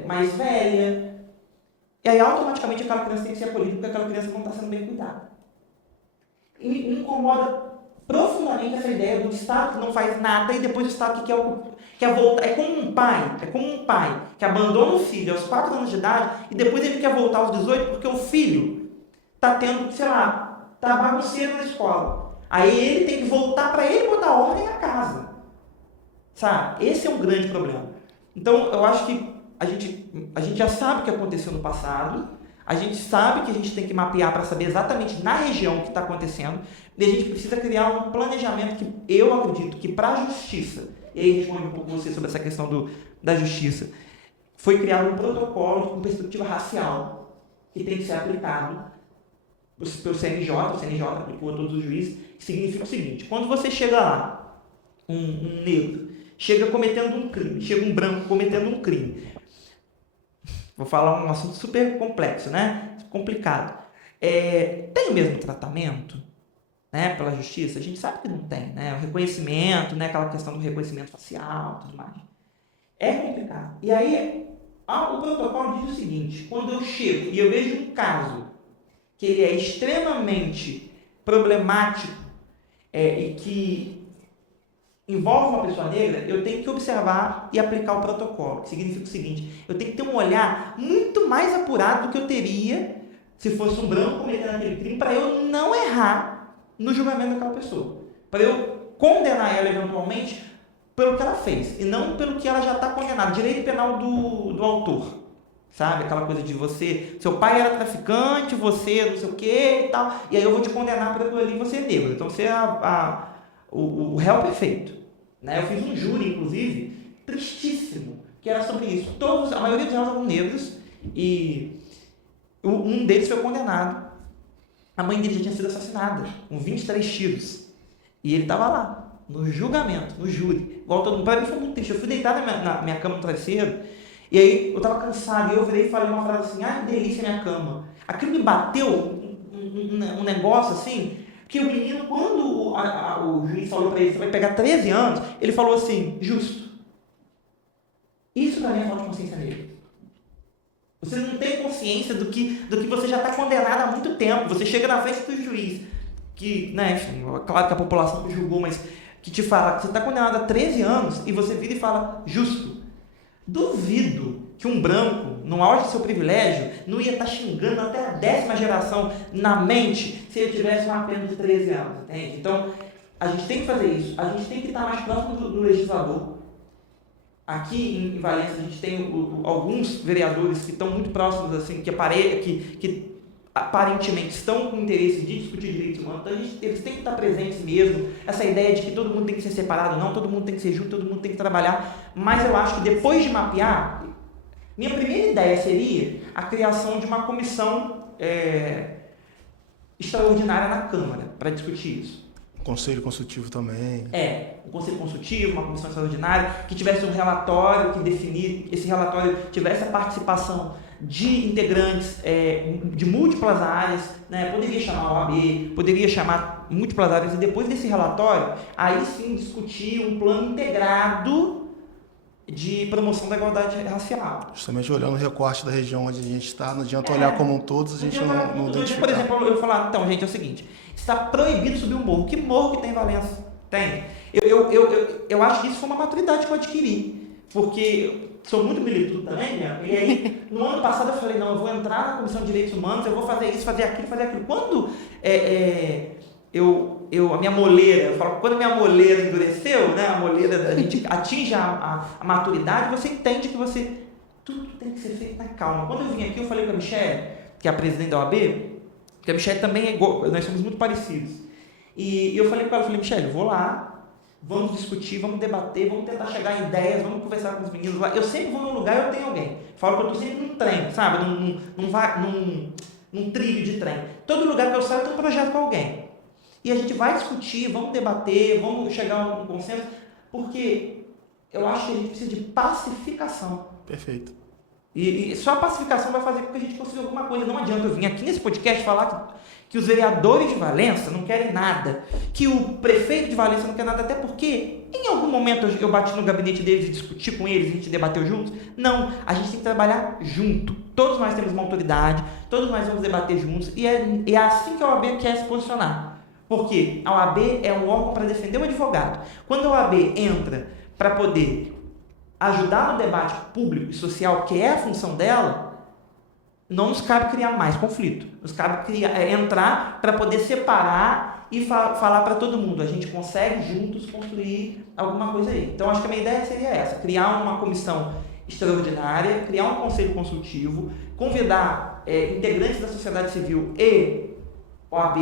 mais velha, e aí automaticamente aquela criança tem que ser acolhida porque aquela criança não está sendo bem cuidada. E me incomoda profundamente essa ideia do Estado que não faz nada e depois o Estado que quer voltar. É como um pai que abandona o filho aos 4 anos de idade e depois ele quer voltar aos 18 porque o filho está tendo, sei lá, está bagunceiro na escola. Aí ele tem que voltar para ele botar ordem na casa. Sabe? Esse é um grande problema. Então, eu acho que a gente já sabe o que aconteceu no passado, a gente sabe que a gente tem que mapear para saber exatamente na região o que está acontecendo, e a gente precisa criar um planejamento que eu acredito que para a justiça, e aí responde um pouco você sobre essa questão da justiça, foi criado um protocolo com perspectiva racial que tem que ser aplicado pelo CNJ, o CNJ aplicou a todos os juízes, que significa o seguinte: quando você chega lá, um negro, chega cometendo um crime, chega um branco cometendo um crime, vou falar um assunto super complexo, né? Complicado. Tem o mesmo tratamento, né, pela justiça? A gente sabe que não tem, né? O reconhecimento, né, aquela questão do reconhecimento facial e tudo mais. É complicado. E aí, o protocolo diz o seguinte: quando eu chego e eu vejo um caso que ele é extremamente problemático e que envolve uma pessoa negra, eu tenho que observar e aplicar o protocolo, que significa o seguinte: eu tenho que ter um olhar muito mais apurado do que eu teria se fosse um branco cometendo aquele crime, para eu não errar no julgamento daquela pessoa, para eu condenar ela eventualmente pelo que ela fez, e não pelo que ela já está condenada. Direito penal do autor. Sabe? Aquela coisa de você, seu pai era traficante, você não sei o que e tal, e aí eu vou te condenar por aquilo ali, você é negro. Então você é o réu perfeito. Né? Eu fiz um júri, inclusive, tristíssimo, que era sobre isso. A maioria dos réus eram negros, e um deles foi condenado. A mãe dele já tinha sido assassinada, com 23 tiros. E ele estava lá, no julgamento, no júri. Igual todo mundo. Para mim foi muito triste. Eu fui deitar na minha cama no travesseiro, e aí eu estava cansado, e eu virei e falei uma frase assim: ai, que delícia minha cama. Aquilo me bateu um negócio assim, que o menino, quando o juiz falou para ele: você vai pegar 13 anos, ele falou assim: justo. Isso para mim é falta de consciência negra. Você não tem consciência do que você já está condenado há muito tempo. Você chega na frente do juiz, que, né, enfim, claro que a população que julgou, mas que te fala que você está condenado há 13 anos, e você vira e fala: justo. Duvido que um branco, no auge do seu privilégio, não ia estar xingando até a 10ª geração na mente se ele tivesse uma pena de 13 anos, entende? Então, a gente tem que fazer isso, a gente tem que estar mais próximo do legislador. Aqui em Valença a gente tem alguns vereadores que estão muito próximos, assim, que aparentemente estão com interesse de discutir direitos humanos. Então eles têm que estar presentes mesmo. Essa ideia de que todo mundo tem que ser separado, não, todo mundo tem que ser junto, todo mundo tem que trabalhar. Mas eu acho que depois de mapear, minha primeira ideia seria a criação de uma comissão extraordinária na Câmara para discutir isso. Conselho consultivo também. Um conselho consultivo, uma comissão extraordinária, que tivesse um relatório que definisse, esse relatório tivesse a participação de integrantes de múltiplas áreas, né? Poderia chamar a OAB, poderia chamar múltiplas áreas, e depois desse relatório, aí sim discutir um plano integrado de promoção da igualdade racial. Justamente olhando o recorte da região onde a gente está, não adianta olhar como um todo, a gente não identificar. Por exemplo, eu falar: então, gente, é o seguinte, está proibido subir um morro. Que morro que tem em Valença? Tem. Eu acho que isso foi uma maturidade que eu adquiri, porque sou muito militudo também, né? E aí, no ano passado eu falei: não, eu vou entrar na Comissão de Direitos Humanos, eu vou fazer isso, fazer aquilo. Quando a minha moleira, eu falo, quando a minha moleira endureceu, né, a moleira, a gente atinge a maturidade, você entende que tudo tem que ser feito na calma. Quando eu vim aqui, eu falei com a Michelle, que é a presidente da OAB, porque a Michelle também é igual, nós somos muito parecidos. E eu falei com ela, Michelle, eu vou lá, vamos discutir, vamos debater, vamos tentar chegar em ideias, vamos conversar com os meninos lá. Eu sempre vou num lugar e eu tenho alguém. Falo que eu estou sempre num trem, sabe? Num trilho de trem. Todo lugar que eu saio eu tenho um projeto com alguém. E a gente vai discutir, vamos debater, vamos chegar a um consenso, porque eu acho que a gente precisa de pacificação. Perfeito. E só a pacificação vai fazer com que a gente consiga alguma coisa. Não adianta eu vir aqui nesse podcast falar que os vereadores de Valença não querem nada, que o prefeito de Valença não quer nada, até porque em algum momento eu bati no gabinete deles e discuti com eles, a gente debateu juntos. Não, a gente tem que trabalhar junto. Todos nós temos uma autoridade, todos nós vamos debater juntos, e é assim que a OAB quer se posicionar. Porque a OAB é um órgão para defender o advogado. Quando a OAB entra para poder ajudar no debate público e social, que é a função dela, não nos cabe criar mais conflito. Nos cabe entrar para poder separar e falar para todo mundo. A gente consegue juntos construir alguma coisa aí. Então, acho que a minha ideia seria essa: criar uma comissão extraordinária, criar um conselho consultivo, convidar integrantes da sociedade civil e OAB,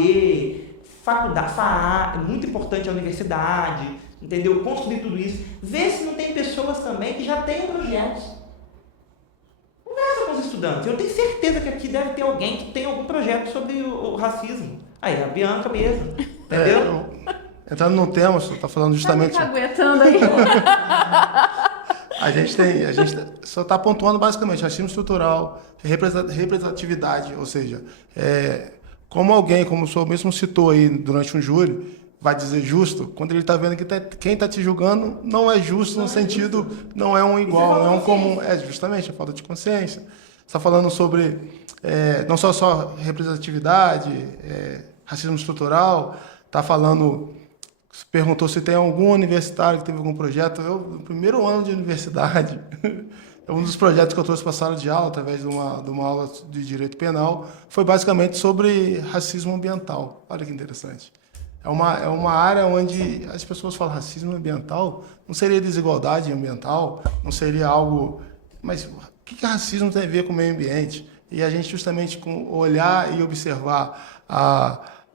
faculdade, FAA, é muito importante a universidade, entendeu? Construir tudo isso. Ver se não tem pessoas também que já têm projetos. Conversa com os estudantes. Eu tenho certeza que aqui deve ter alguém que tem algum projeto sobre o racismo. Aí, a Bianca mesmo, entendeu? Entrando no tema, você está falando justamente... Tá me caguetando aí. A gente só está pontuando basicamente racismo estrutural, representatividade, ou seja, como alguém, como o senhor mesmo citou aí durante um júri, vai dizer justo, quando ele está vendo que quem está te julgando não é justo no sentido, não é um igual, não é um comum. É justamente a falta de consciência. Você está falando sobre não só representatividade, racismo estrutural, está falando... Você perguntou se tem algum universitário que teve algum projeto. Eu, no primeiro ano de universidade, um dos projetos que eu trouxe para a sala de aula, através de uma aula de direito penal, foi basicamente sobre racismo ambiental. Olha que interessante. É uma área onde as pessoas falam racismo ambiental, não seria desigualdade ambiental, não seria algo... Mas o que racismo tem a ver com o meio ambiente? E a gente justamente olhar e observar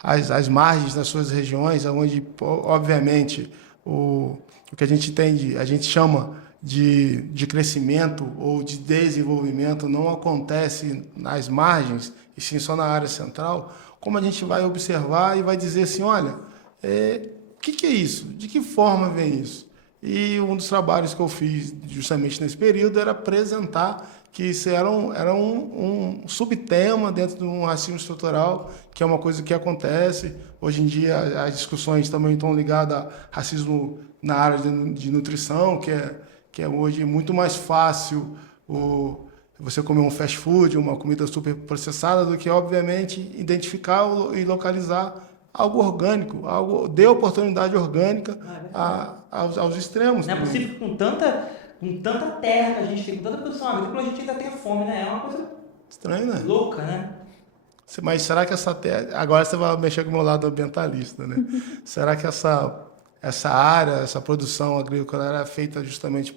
as margens das suas regiões, onde, obviamente, o que a gente chama de crescimento ou de desenvolvimento não acontece nas margens, e sim só na área central, como a gente vai observar e vai dizer assim, olha, o que é isso? De que forma vem isso? E um dos trabalhos que eu fiz justamente nesse período era apresentar que isso era um subtema dentro de um racismo estrutural, que é uma coisa que acontece. Hoje em dia, as discussões também estão ligadas a racismo na área de nutrição, que é hoje muito mais fácil você comer um fast food, uma comida super processada, do que, obviamente, identificar e localizar algo orgânico, algo de oportunidade orgânica aos extremos. Não é possível que com tanta terra que a gente tem, com tanta produção agrícola, a gente ainda tenha fome, né? É uma coisa estranho, né? Louca, né? Mas será que essa terra... Agora você vai mexer com o meu lado ambientalista, né? Será que essa área, essa produção agrícola era feita justamente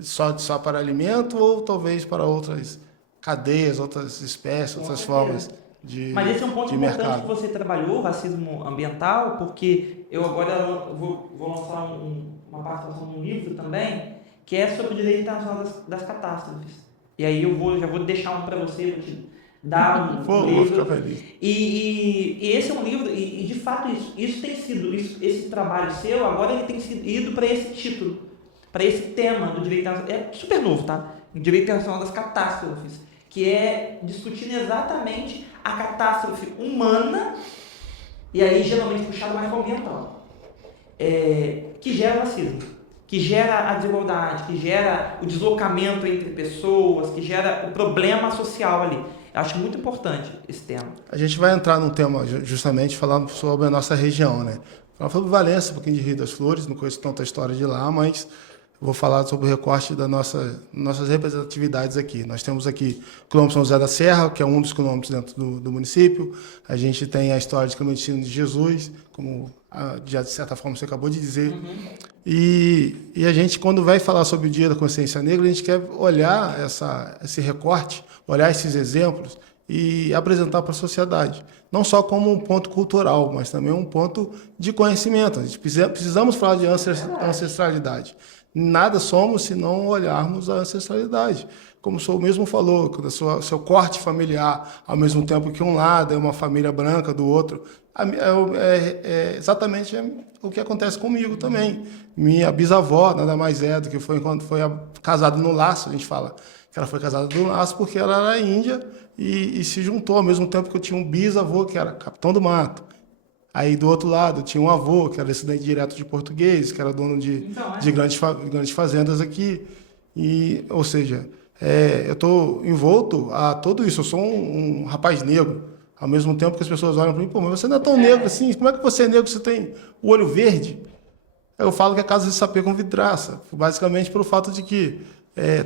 só para alimento ou talvez para outras cadeias, outras espécies, outras formas de mercado? Mas esse é um ponto importante que você trabalhou, o racismo ambiental, porque eu agora vou lançar uma participação num livro também, que é sobre o direito internacional das catástrofes. E aí já vou deixar um para você, vou te dar um livro. Vou ficar feliz. E esse é um livro, e de fato isso tem sido, esse trabalho seu, agora ele tem ido para esse título, para esse tema do direito internacional. É super novo, tá? O direito internacional das catástrofes, que é discutindo exatamente a catástrofe humana, e aí geralmente puxado mais para o ambiental, que gera racismo, que gera a desigualdade, que gera o deslocamento entre pessoas, que gera o problema social ali. Eu acho muito importante esse tema. A gente vai entrar num tema justamente falando sobre a nossa região, né? Eu falo sobre Valença, um pouquinho de Rio das Flores, não conheço tanta história de lá, mas vou falar sobre o recorte das nossas representatividades aqui. Nós temos aqui o quilômetro São José da Serra, que é um dos quilômetros dentro do município. A gente tem a história de Clementino de Jesus, como de certa forma você acabou de dizer. Uhum. E a gente, quando vai falar sobre o Dia da Consciência Negra, a gente quer olhar esse recorte, olhar esses exemplos e apresentar para a sociedade. Não só como um ponto cultural, mas também um ponto de conhecimento. A gente precisamos falar de ancestralidade. Nada somos se não olharmos a ancestralidade. Como o senhor mesmo falou, seu corte familiar, ao mesmo tempo que um lado é uma família branca, do outro, exatamente o que acontece comigo também. Minha bisavó nada mais é do que foi quando foi casada no laço, a gente fala que ela foi casada no laço porque ela era índia e se juntou, ao mesmo tempo que eu tinha um bisavô que era capitão do mato. Aí, do outro lado, tinha um avô, que era descendente direto de português, que era dono de grandes fazendas aqui. Ou seja, eu estou envolto a tudo isso. Eu sou um rapaz negro. Ao mesmo tempo que as pessoas olham para mim, pô, mas você não é tão negro assim. Como é que você é negro se você tem o olho verde? Eu falo que é casa de sapê com vidraça. Basicamente pelo fato de que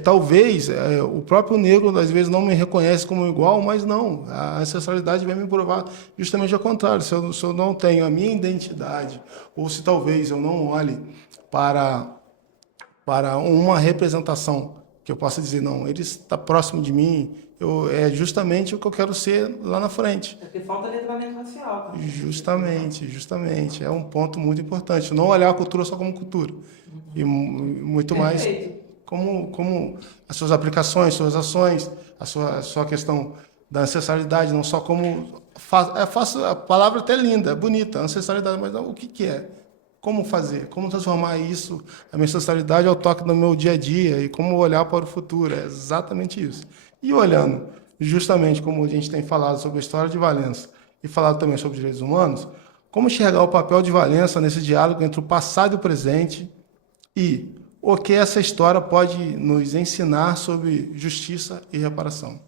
Talvez o próprio negro, às vezes, não me reconhece como igual, mas não. A ancestralidade vai me provar justamente ao contrário. Se eu não tenho a minha identidade, ou se talvez eu não olhe para uma representação que eu possa dizer, não, ele está próximo de mim, é justamente o que eu quero ser lá na frente. É porque falta letramento racial. Tá? Justamente. É um ponto muito importante. Não olhar a cultura só como cultura. E muito mais como as suas aplicações, suas ações, a sua questão da ancestralidade, não só como... a palavra até linda, bonita, ancestralidade, mas o que é? Como fazer? Como transformar isso, a minha ancestralidade, ao toque do meu dia a dia e como olhar para o futuro? É exatamente isso. E olhando, justamente como a gente tem falado sobre a história de Valença e falado também sobre direitos humanos, como enxergar o papel de Valença nesse diálogo entre o passado e o presente e o que essa história pode nos ensinar sobre justiça e reparação?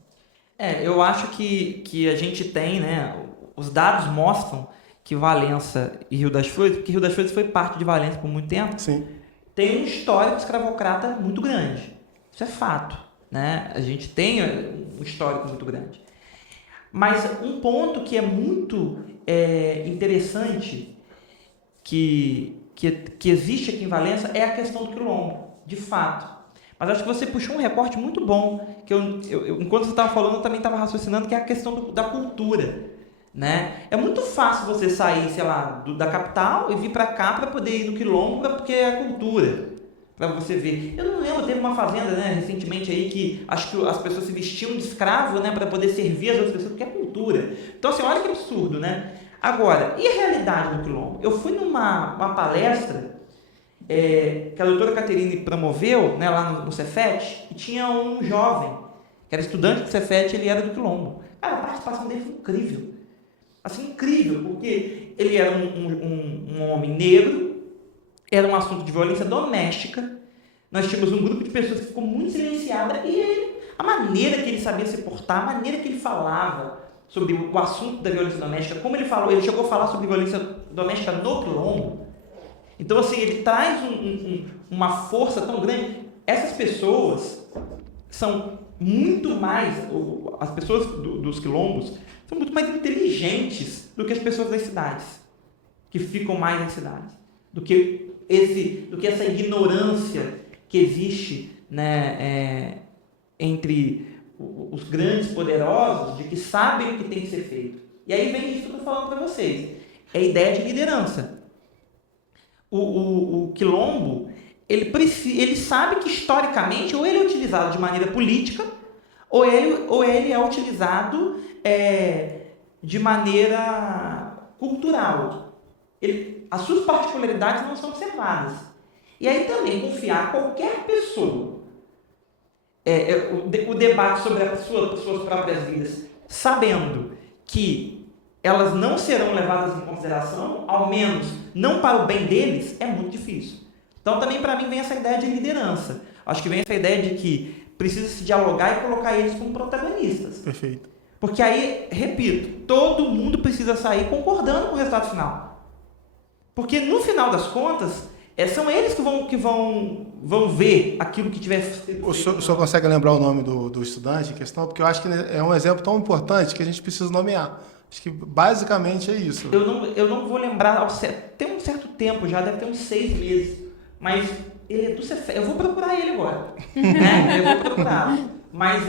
Eu acho que a gente tem, né, os dados mostram que Valença e Rio das Flores, porque Rio das Flores foi parte de Valença por muito tempo, Sim. tem um histórico escravocrata muito grande. Isso é fato, né? A gente tem um histórico muito grande. Mas um ponto que é muito interessante que existe aqui em Valença é a questão do quilombo, de fato. Mas acho que você puxou um recorte muito bom, que enquanto você estava falando, eu também estava raciocinando, que é a questão da cultura. Né? É muito fácil você sair, sei lá, da capital e vir para cá para poder ir no quilombo, porque é a cultura, para você ver. Eu não lembro, teve uma fazenda, né, recentemente aí que acho que as pessoas se vestiam de escravo, né, para poder servir as outras pessoas, porque é cultura. Então, assim, olha que absurdo, né? Agora, e a realidade do quilombo? Eu fui numa palestra que a doutora Caterine promoveu, né, lá no Cefet, e tinha um jovem, que era estudante do Cefet, ele era do quilombo. Cara, a participação dele foi incrível. Assim, incrível, porque ele era um homem negro, era um assunto de violência doméstica, nós tínhamos um grupo de pessoas que ficou muito silenciada e a maneira que ele sabia se portar, a maneira que ele falava sobre o assunto da violência doméstica, como ele falou, ele chegou a falar sobre violência doméstica no quilombo. Então, assim, ele traz uma força tão grande. Essas pessoas são muito mais, as pessoas dos quilombos, são muito mais inteligentes do que as pessoas das cidades, que ficam mais nas cidades, do que essa ignorância que existe, né, entre os grandes poderosos, de que sabem o que tem que ser feito. E aí vem isso que eu estou falando para vocês, é a ideia de liderança. O quilombo, ele sabe que historicamente ou ele é utilizado de maneira política, ou ele é utilizado de maneira cultural. As suas particularidades não são observadas. E aí também confiar qualquer pessoa o debate sobre as suas próprias vidas, sabendo que elas não serão levadas em consideração, ao menos não para o bem deles, é muito difícil. Então também para mim vem essa ideia de liderança. Acho que vem essa ideia de que precisa se dialogar e colocar eles como protagonistas. Perfeito. Porque aí, repito, todo mundo precisa sair concordando com o resultado final. Porque no final das contas, são eles que vão ver aquilo que tiver sido. O senhor consegue lembrar o nome do estudante em questão? Porque eu acho que é um exemplo tão importante que a gente precisa nomear. Acho que basicamente é isso. Eu não vou lembrar ao certo. Tem um certo tempo já, deve ter uns 6 meses. Mas ele é do Cefet. Eu vou procurar ele agora. Né? Eu vou procurá-lo. Mas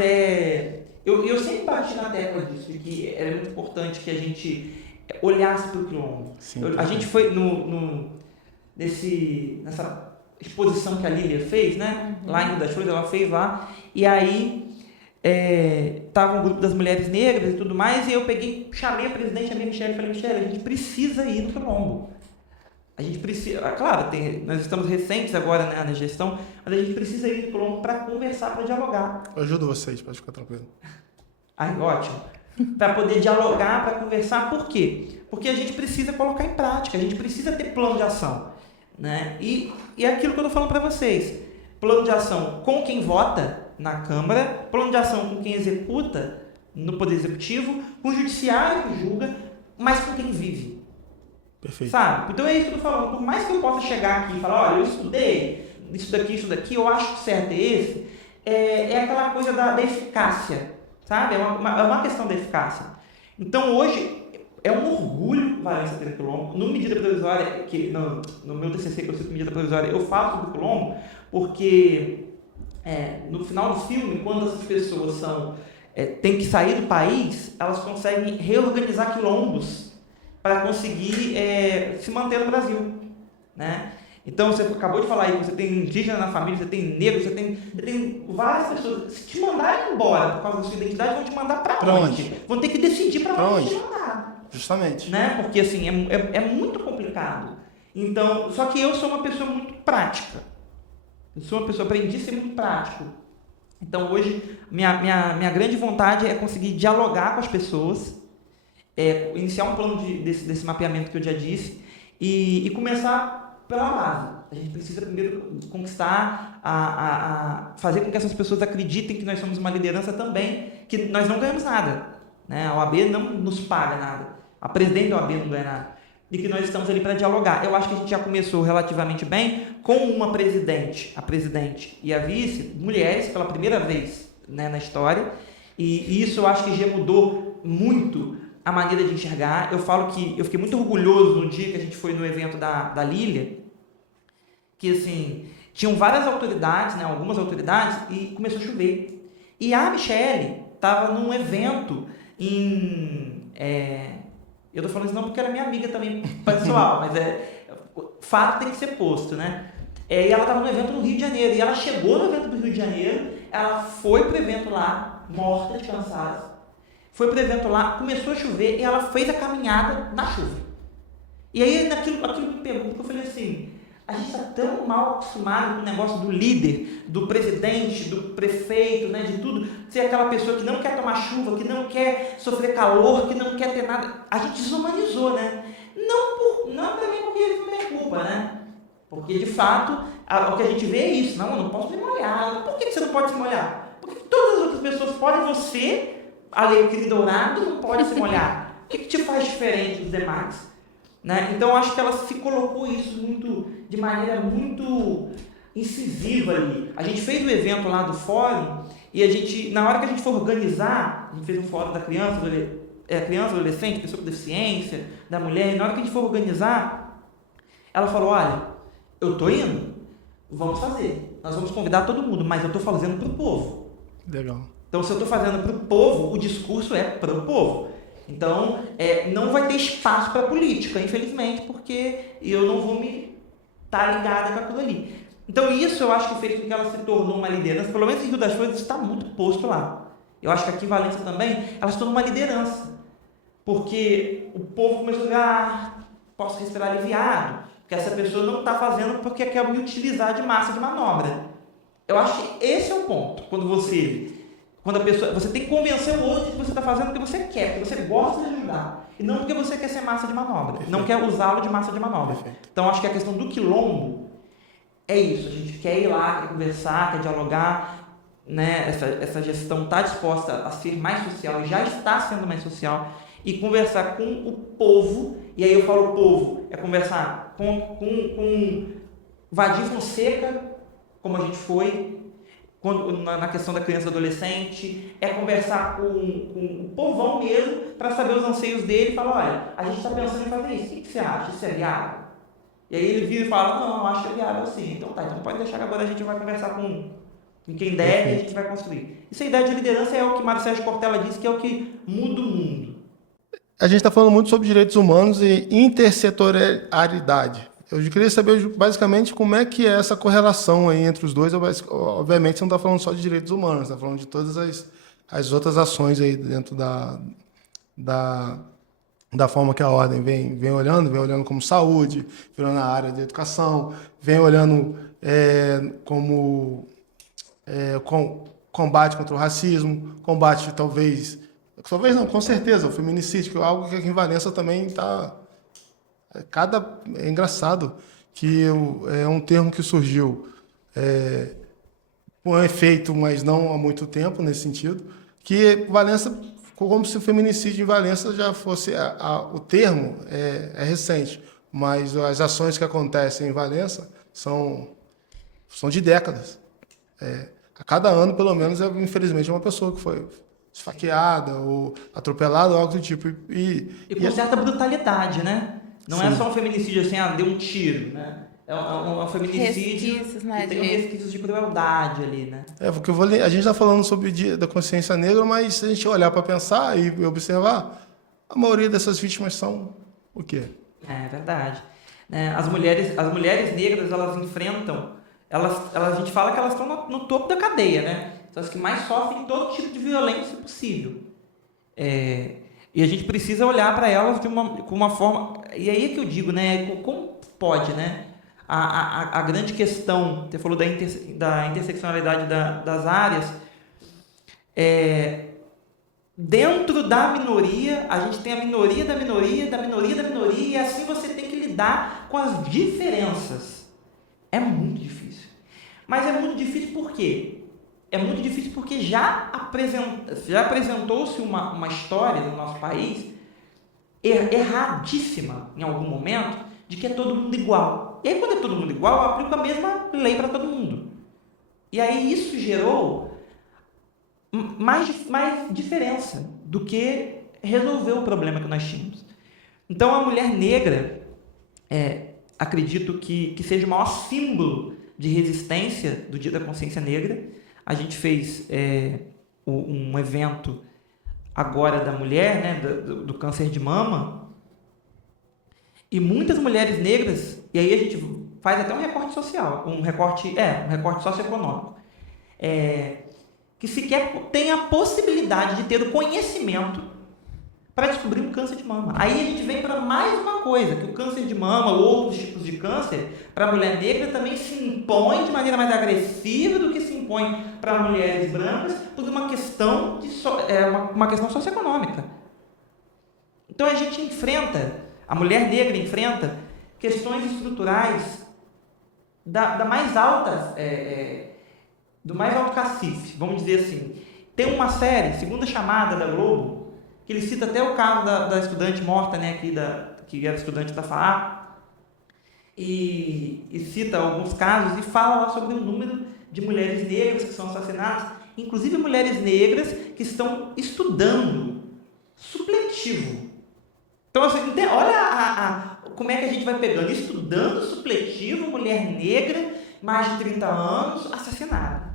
eu sempre bati na tecla disso, de que era muito importante que a gente olhasse para o quilombo. A gente foi nessa exposição que a Lília fez, né? Lá em Rio das Flores, ela fez lá. E aí tava um grupo das mulheres negras e tudo mais, e eu chamei a presidente, a minha Michele, e falei, Michele, a gente precisa ir no quilombo. A gente precisa, claro, nós estamos recentes agora, né, na gestão, mas a gente precisa ir no quilombo para conversar, para dialogar. Eu ajudo vocês, pode ficar tranquilo. Ai, ótimo. Para poder dialogar, para conversar, por quê? Porque a gente precisa colocar em prática, a gente precisa ter plano de ação. Né? E é aquilo que eu estou falando para vocês. Plano de ação com quem vota na Câmara, plano de ação com quem executa no Poder Executivo, com o Judiciário que julga, mas com quem vive. Perfeito. Sabe? Então é isso que eu estou falando. Por mais que eu possa chegar aqui e falar, olha, eu estudei isso daqui, eu acho que o certo é esse, é aquela coisa da eficácia, sabe? É uma questão da eficácia. Então, hoje, é um orgulho Valença ter quilombo. No medida provisória, no meu TCC que eu cito medida provisória, eu falo sobre o quilombo, porque no final do filme, quando essas pessoas têm que sair do país, elas conseguem reorganizar quilombos para conseguir se manter no Brasil, né? Então, você acabou de falar aí, você tem indígena na família, você tem negro, você tem várias pessoas. Se te mandarem embora por causa da sua identidade, vão te mandar para onde? Vão ter que decidir para onde te mandar. Justamente. Né? Porque, assim, é muito complicado. Então, só que eu sou uma pessoa muito prática. Eu sou uma pessoa, aprendi a ser muito prático. Então, hoje, minha grande vontade é conseguir dialogar com as pessoas, iniciar um plano desse mapeamento que eu já disse, e começar pela base. A gente precisa primeiro conquistar, fazer com que essas pessoas acreditem que nós somos uma liderança também, que nós não ganhamos nada, né? A OAB não nos paga nada, a presidente da OAB não ganha nada, e que nós estamos ali para dialogar. Eu acho que a gente já começou relativamente bem com uma presidente, a presidente e a vice, mulheres pela primeira vez, né, na história, e isso eu acho que já mudou muito a maneira de enxergar. Eu falo que eu fiquei muito orgulhoso no dia que a gente foi no evento da Lília, que assim, tinham várias autoridades, né, algumas autoridades, e começou a chover. E a Michele estava num evento eu tô falando isso não porque era minha amiga também, pessoal, mas fato tem que ser posto, né? E ela estava no evento no Rio de Janeiro, e ela chegou no evento do Rio de Janeiro, ela foi pro evento lá, morta de cansaço, foi pro evento lá, começou a chover, e ela fez a caminhada na chuva. E aí aquilo me pegou, porque eu falei assim, a gente está tão mal acostumado com o negócio do líder, do presidente, do prefeito, né, de tudo, ser aquela pessoa que não quer tomar chuva, que não quer sofrer calor, que não quer ter nada. A gente desumanizou, né? Não também porque eles não têm culpa, né? Porque, de fato, o que a gente vê é isso. Não, eu não posso me molhar. Por que você não pode se molhar? Porque todas as outras pessoas podem, você, alecrim dourado, não pode se molhar. O que te faz diferente dos demais? Né? Então, acho que ela se colocou isso de maneira muito incisiva ali. A gente fez o evento lá do fórum e na hora que a gente for organizar, a gente fez um fórum da criança, adolescente, pessoa com deficiência, da mulher, e na hora que a gente for organizar, ela falou, olha, eu tô indo, vamos fazer, nós vamos convidar todo mundo, mas eu tô fazendo pro povo. Legal. Então, se eu tô fazendo pro povo, o discurso é pro povo. Então, não vai ter espaço para política, infelizmente, porque eu não vou me estar ligada com aquilo ali. Então, isso eu acho que fez com que ela se tornou uma liderança, pelo menos em Rio das Flores, isso está muito posto lá. Eu acho que aqui em Valença também, ela se tornou uma liderança, porque o povo começou a dizer, posso respirar aliviado, porque essa pessoa não está fazendo porque quer me utilizar de massa de manobra. Eu acho que esse é o ponto, quando a pessoa, você tem que convencer o outro que você está fazendo o que você quer, porque você gosta de ajudar, e não porque você quer ser massa de manobra, Perfeito. não quer usá-lo de massa de manobra. Perfeito. Então, acho que a questão do quilombo é isso, a gente quer ir lá, quer conversar, quer dialogar, né? Essa gestão está disposta a ser mais social, e já está sendo mais social, e conversar com o povo, e aí eu falo povo, é conversar com Vadir Fonseca, como a gente foi, na questão da criança e do adolescente, é conversar com o povão mesmo, para saber os anseios dele, e falar, olha, a gente está pensando em fazer isso, o que você acha? Isso é viável? E aí ele vira e fala, não, acho que é viável sim. Então tá, então pode deixar que agora a gente vai conversar com quem deve e a gente vai construir. Isso a ideia de liderança é o que Mário Sérgio Cortella disse, que é o que muda o mundo. A gente está falando muito sobre direitos humanos e intersetorialidade. Eu queria saber basicamente como é que é essa correlação aí entre os dois. Obviamente você não está falando só de direitos humanos, está falando de todas as outras ações aí dentro da forma que a ordem vem olhando como saúde, vem olhando a área de educação, vem olhando como combate contra o racismo, combate talvez não, com certeza, o feminicídio, que é algo que aqui em Valença também está... É engraçado que é um termo que surgiu com efeito, mas não há muito tempo nesse sentido, que Valença, como se o feminicídio em Valença já fosse... o termo é recente, mas as ações que acontecem em Valença são de décadas. A cada ano, pelo menos, infelizmente, é uma pessoa que foi esfaqueada ou atropelada ou algo do tipo. E com certa brutalidade, né? Não é só um feminicídio assim, deu um tiro, né? É um feminicídio Resquícios, né, que tem resquícios de crueldade ali, né? Porque a gente está falando sobre o Dia da Consciência Negra, mas se a gente olhar para pensar e observar, a maioria dessas vítimas são o quê? É verdade. Né? As mulheres negras, elas enfrentam, a gente fala que elas estão no topo da cadeia, né? São as que mais sofrem todo tipo de violência possível. E a gente precisa olhar para elas com uma forma... E aí é que eu digo, né? Como pode, né? A grande questão, você falou da interseccionalidade das áreas, dentro da minoria, a gente tem a minoria da minoria, da minoria da minoria, e assim você tem que lidar com as diferenças. É muito difícil. Mas é muito difícil por quê? É muito difícil porque já apresentou-se uma história no nosso país erradíssima, em algum momento, de que é todo mundo igual. E aí, quando é todo mundo igual, eu aplico a mesma lei para todo mundo. E aí isso gerou mais diferença do que resolver o problema que nós tínhamos. Então, a mulher negra, acredito que seja o maior símbolo de resistência do Dia da Consciência Negra. A gente fez um evento agora da mulher, né, do câncer de mama, e muitas mulheres negras, e aí a gente faz até um recorte social, um recorte socioeconômico, que sequer tem a possibilidade de ter o conhecimento para descobrir um câncer de mama. Aí a gente vem para mais uma coisa, que o câncer de mama ou outros tipos de câncer, para a mulher negra também se impõe de maneira mais agressiva do que se impõe para mulheres brancas, por uma questão uma questão socioeconômica. Então a gente a mulher negra enfrenta questões estruturais da mais alta, do mais alto cacife, vamos dizer assim. Tem uma série, Segunda Chamada, da Globo, que ele cita até o caso da estudante morta, né, que era estudante da FAA, e cita alguns casos e fala lá sobre o número de mulheres negras que são assassinadas, inclusive mulheres negras que estão estudando supletivo. Então, assim, olha como é que a gente vai pegando, estudando supletivo, mulher negra, mais de 30 anos, assassinada.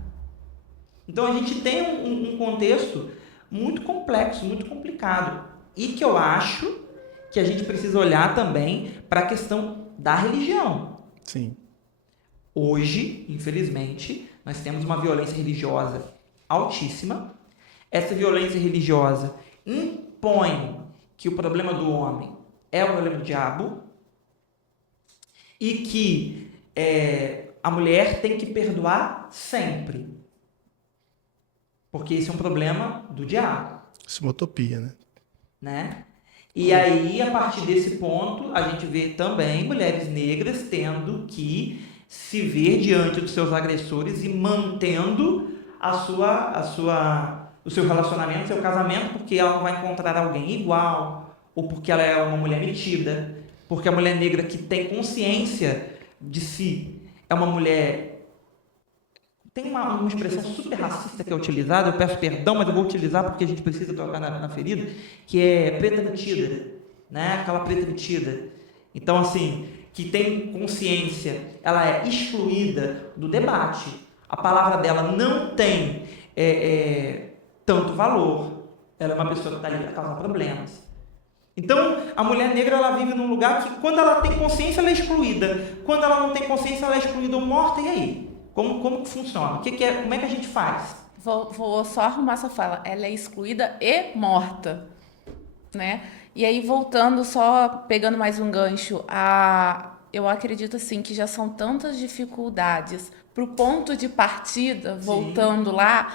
Então, a gente tem um contexto muito complexo, muito complicado, e que eu acho que a gente precisa olhar também para a questão da religião. Sim. Hoje, infelizmente, nós temos uma violência religiosa altíssima. Essa violência religiosa impõe que o problema do homem é o problema do diabo e que a mulher tem que perdoar sempre. Porque esse é um problema do diabo. Isso é uma utopia, né? E aí, a partir desse ponto, a gente vê também mulheres negras tendo que se ver diante dos seus agressores e mantendo o seu relacionamento, seu casamento, porque ela não vai encontrar alguém igual, ou porque ela é uma mulher metida, porque a mulher negra que tem consciência de si é uma mulher... Tem uma expressão super racista que é utilizada, eu peço perdão, mas eu vou utilizar porque a gente precisa tocar na ferida, que é preta metida, né? Aquela preta metida. Então, assim, que tem consciência, ela é excluída do debate. A palavra dela não tem tanto valor. Ela é uma pessoa que está ali para causar problemas. Então, a mulher negra, ela vive num lugar que, quando ela tem consciência, ela é excluída. Quando ela não tem consciência, ela é excluída ou morta, e aí? Como que funciona? Como é que a gente faz? Vou só arrumar essa fala. Ela é excluída e morta, né? E aí, voltando, só pegando mais um gancho, eu acredito, assim, que já são tantas dificuldades para o ponto de partida, voltando lá,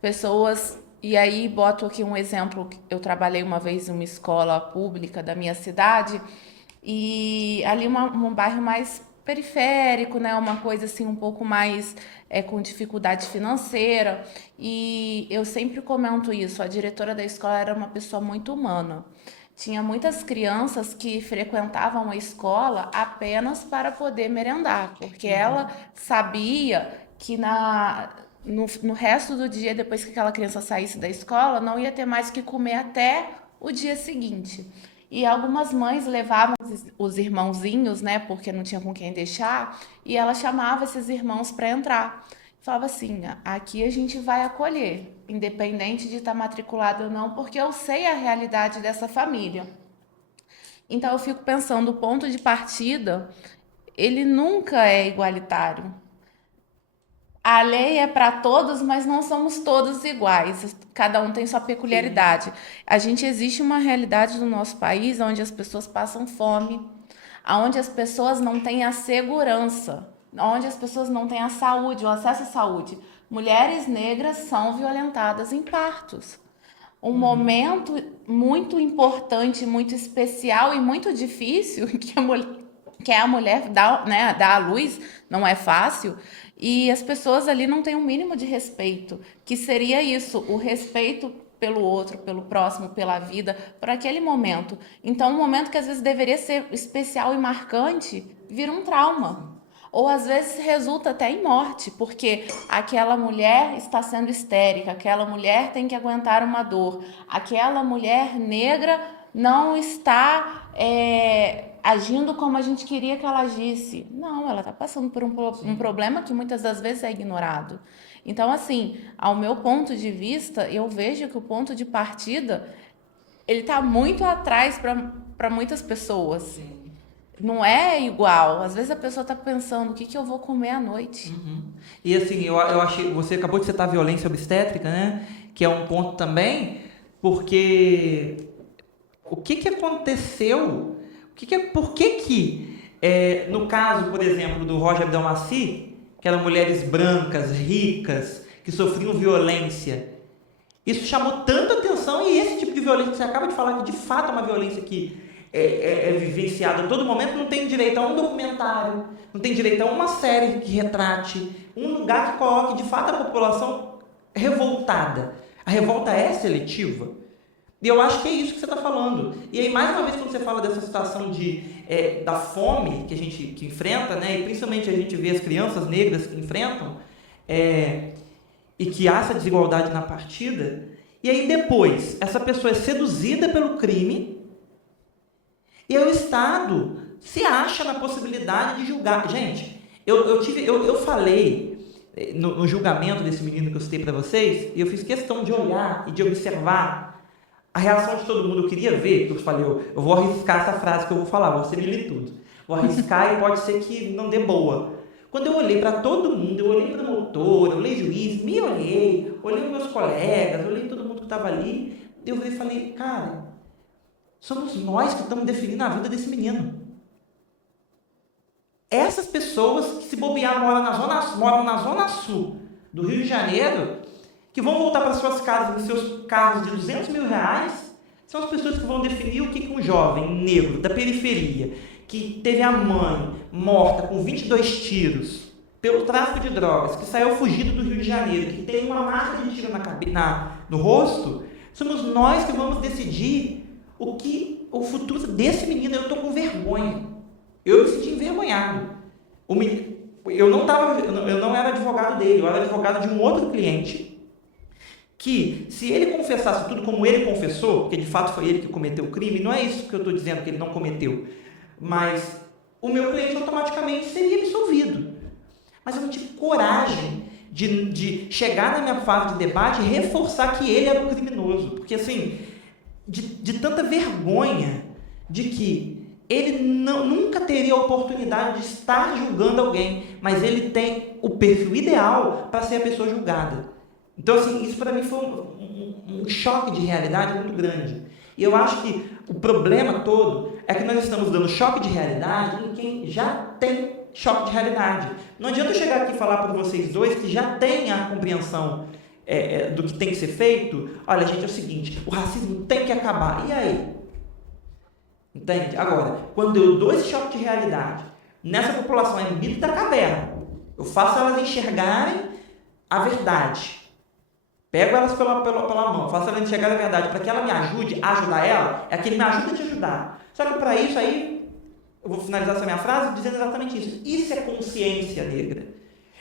pessoas... E aí, boto aqui um exemplo. Eu trabalhei uma vez em uma escola pública da minha cidade, e ali um bairro mais periférico, né? Uma coisa assim um pouco mais com dificuldade financeira. E eu sempre comento isso, a diretora da escola era uma pessoa muito humana. Tinha muitas crianças que frequentavam a escola apenas para poder merendar, porque ela sabia que no resto do dia, depois que aquela criança saísse da escola, não ia ter mais o que comer até o dia seguinte. E algumas mães levavam os irmãozinhos, né, porque não tinha com quem deixar, e ela chamava esses irmãos para entrar. Falava assim: aqui a gente vai acolher, independente de estar matriculado ou não, porque eu sei a realidade dessa família. Então eu fico pensando, o ponto de partida, ele nunca é igualitário. A lei é para todos, mas não somos todos iguais. Cada um tem sua peculiaridade. A gente existe uma realidade no nosso país onde as pessoas passam fome, onde as pessoas não têm a segurança, onde as pessoas não têm a saúde, o acesso à saúde. Mulheres negras são violentadas em partos. Um momento muito importante, muito especial e muito difícil que é a mulher dar, né, dar à luz, não é fácil, e as pessoas ali não têm um mínimo de respeito, que seria isso, o respeito pelo outro, pelo próximo, pela vida, por aquele momento. Então, um momento que às vezes deveria ser especial e marcante, vira um trauma. Ou às vezes resulta até em morte, porque aquela mulher está sendo histérica, aquela mulher tem que aguentar uma dor, aquela mulher negra não está agindo como a gente queria que ela agisse. Não, ela está passando por um problema que muitas das vezes é ignorado. Então, assim, ao meu ponto de vista, eu vejo que o ponto de partida ele está muito atrás para muitas pessoas. Sim. Não é igual. Às vezes a pessoa está pensando, o que, que eu vou comer à noite? Uhum. E assim, eu achei, você acabou de citar a violência obstétrica, né? Que é um ponto também, porque o que aconteceu? Por que no caso, por exemplo, do Roger Abdelmaci, que eram mulheres brancas, ricas, que sofriam violência, isso chamou tanta atenção, e esse tipo de violência que você acaba de falar, que de fato é uma violência que é vivenciada a todo momento, não tem direito a um documentário, não tem direito a uma série que retrate, um lugar que coloque de fato a população revoltada. A revolta é seletiva. E eu acho que é isso que você está falando. E aí, mais uma vez, quando você fala dessa situação da fome que a gente enfrenta, né, e principalmente a gente vê as crianças negras que enfrentam, e que há essa desigualdade na partida, e aí depois essa pessoa é seduzida pelo crime, e aí o Estado se acha na possibilidade de julgar. Gente, eu falei no julgamento desse menino que eu citei para vocês, e eu fiz questão de olhar e de observar a reação de todo mundo. Eu queria ver, eu falei, eu vou arriscar essa frase que eu vou falar, você me lê tudo. Vou arriscar e pode ser que não dê boa. Quando eu olhei para todo mundo, eu olhei para o promotor, eu olhei juiz, me olhei meus colegas, olhei todo mundo que estava ali, eu falei, cara, somos nós que estamos definindo a vida desse menino. Essas pessoas que, se bobear, moram na zona sul do Rio de Janeiro, que vão voltar para suas casas em seus carros de R$200 mil, são as pessoas que vão definir o que um jovem negro da periferia, que teve a mãe morta com 22 tiros pelo tráfico de drogas, que saiu fugido do Rio de Janeiro, que tem uma marca de tiro no rosto, somos nós que vamos decidir o futuro desse menino. Eu estou com vergonha. Eu me senti envergonhado. Eu não era advogado dele, eu era advogado de um outro cliente que, se ele confessasse tudo como ele confessou, porque de fato foi ele que cometeu o crime, não é isso que eu estou dizendo que ele não cometeu, mas o meu cliente automaticamente seria absolvido. Mas eu não tive coragem de chegar na minha fase de debate e reforçar que ele era o criminoso, porque assim, de tanta vergonha de que ele nunca teria a oportunidade de estar julgando alguém, mas ele tem o perfil ideal para ser a pessoa julgada. Então, assim, isso para mim foi um choque de realidade muito grande. E eu acho que o problema todo é que nós estamos dando choque de realidade em quem já tem choque de realidade. Não adianta eu chegar aqui e falar para vocês dois que já têm a compreensão do que tem que ser feito. Olha, gente, é o seguinte, o racismo tem que acabar. E aí? Entende? Agora, quando eu dou esse choque de realidade nessa população, é mito da caverna, eu faço elas enxergarem a verdade. Pego elas pela mão, faço elas enxergarem a verdade para que ela me ajude a ajudar ela, é aquele me ajuda a te ajudar. Só que para isso aí, eu vou finalizar essa minha frase dizendo exatamente isso. Isso é consciência negra.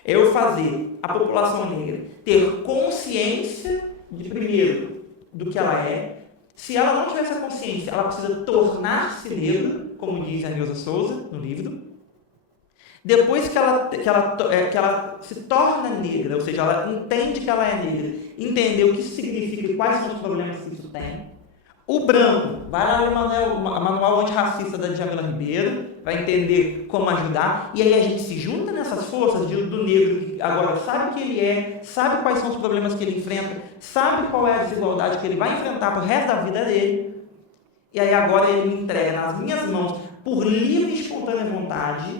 É eu fazer a população negra ter consciência, de primeiro, do que ela é. Se ela não tiver essa consciência, ela precisa tornar-se negra, como diz a Neuza Souza no livro. Depois que ela se torna negra, ou seja, ela entende que ela é negra, entender o que isso significa e quais são os problemas que isso tem. O branco vai lá no manual antirracista da Djamila Ribeiro, vai entender como ajudar, e aí a gente se junta nessas forças do negro que agora sabe o que ele é, sabe quais são os problemas que ele enfrenta, sabe qual é a desigualdade que ele vai enfrentar pro resto da vida dele, e aí agora ele me entrega nas minhas mãos, por livre e espontânea vontade,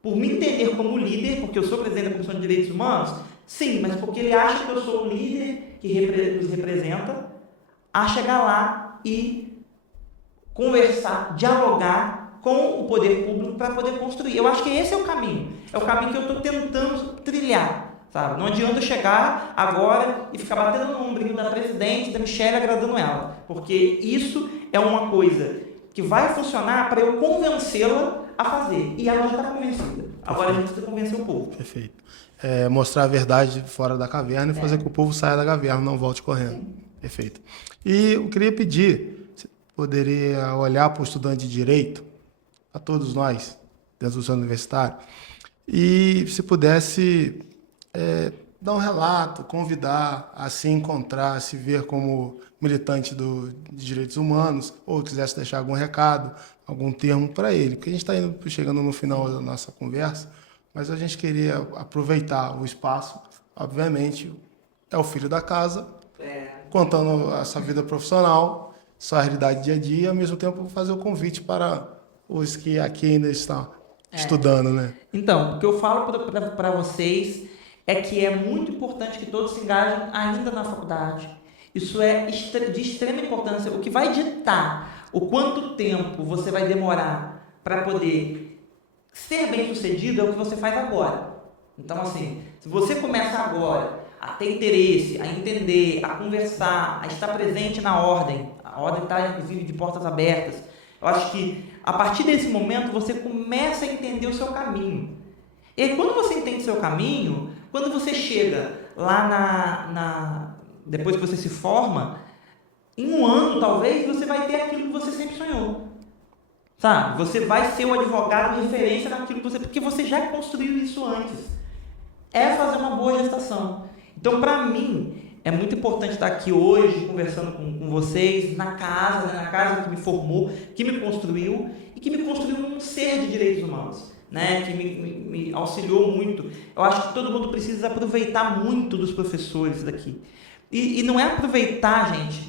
por me entender como líder, porque eu sou presidente da Comissão de Direitos Humanos, sim, mas porque ele acha que eu sou o líder que nos representa, a chegar lá e conversar, dialogar com o poder público para poder construir. Eu acho que esse é o caminho que eu estou tentando trilhar, sabe? Não adianta eu chegar agora e ficar batendo no ombrinho da presidente, da Michelle, agradando ela, porque isso é uma coisa que vai funcionar para eu convencê-la a fazer, e ela já está convencida. Agora a gente precisa convencer o povo. Perfeito. Mostrar a verdade fora da caverna e fazer com que o povo saia da caverna, não volte correndo. Sim. Perfeito. E eu queria pedir, você poderia olhar para o estudante de Direito, a todos nós, dentro do centro universitário, e se pudesse dar um relato, convidar a se encontrar, se ver como militante de direitos humanos, ou quisesse deixar algum recado, algum termo para ele, porque a gente está chegando no final da nossa conversa, mas a gente queria aproveitar o espaço, obviamente, é o filho da casa, contando essa vida profissional, sua realidade dia a dia, e ao mesmo tempo fazer o convite para os que aqui ainda estão estudando, né? Então, o que eu falo para vocês é que é muito importante que todos se engajem ainda na faculdade. Isso é de extrema importância. O que vai ditar o quanto tempo você vai demorar para poder ser bem-sucedido é o que você faz agora. Então, assim, se você começa agora a ter interesse, a entender, a conversar, a estar presente na ordem, a ordem está, inclusive, de portas abertas, eu acho que, a partir desse momento, você começa a entender o seu caminho. E quando você entende o seu caminho, quando você chega lá depois que você se forma, em um ano, talvez, você vai ter aquilo que você sempre sonhou. Sabe? Você vai ser o advogado de referência naquilo que porque você já construiu isso antes. É fazer uma boa gestação. Então, para mim, é muito importante estar aqui hoje, conversando com vocês, na casa que me formou, que me construiu, e que me construiu um ser de direitos humanos, né? Que me auxiliou muito. Eu acho que todo mundo precisa aproveitar muito dos professores daqui. E não é aproveitar, gente,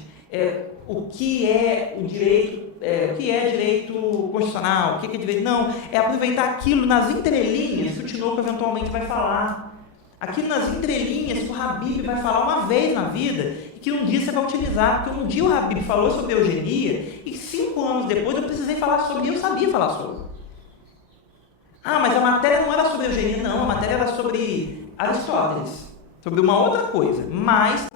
o que é o direito, o que é direito constitucional, o que é direito... Não, é aproveitar aquilo nas entrelinhas que o Tinoco eventualmente vai falar. Aquilo nas entrelinhas que o Habib vai falar uma vez na vida e que um dia você vai utilizar. Porque um dia o Habib falou sobre eugenia e 5 anos depois eu precisei falar sobre e eu sabia falar sobre. Ah, mas a matéria não era sobre eugenia, não. A matéria era sobre Aristóteles, sobre uma outra coisa. Mas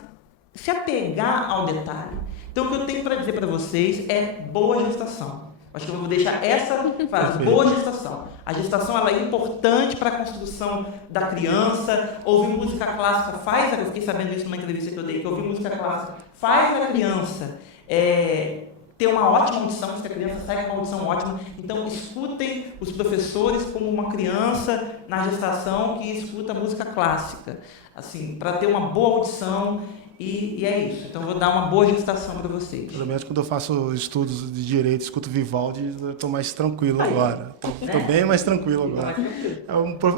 se apegar ao detalhe. Então, o que eu tenho para dizer para vocês é boa gestação. Acho que eu vou deixar essa frase, boa gestação. A gestação ela é importante para a construção da criança. Ouvir música clássica eu fiquei sabendo isso numa entrevista que eu dei, que ouvir música clássica faz a criança ter uma ótima audição, que a criança sai com uma audição ótima. Então, escutem os professores como uma criança na gestação que escuta música clássica, assim, para ter uma boa audição. E é isso. Então, eu vou dar uma boa gestação para vocês. Pelo menos quando eu faço estudos de direito, escuto Vivaldi, eu estou mais tranquilo agora. Estou bem mais tranquilo agora.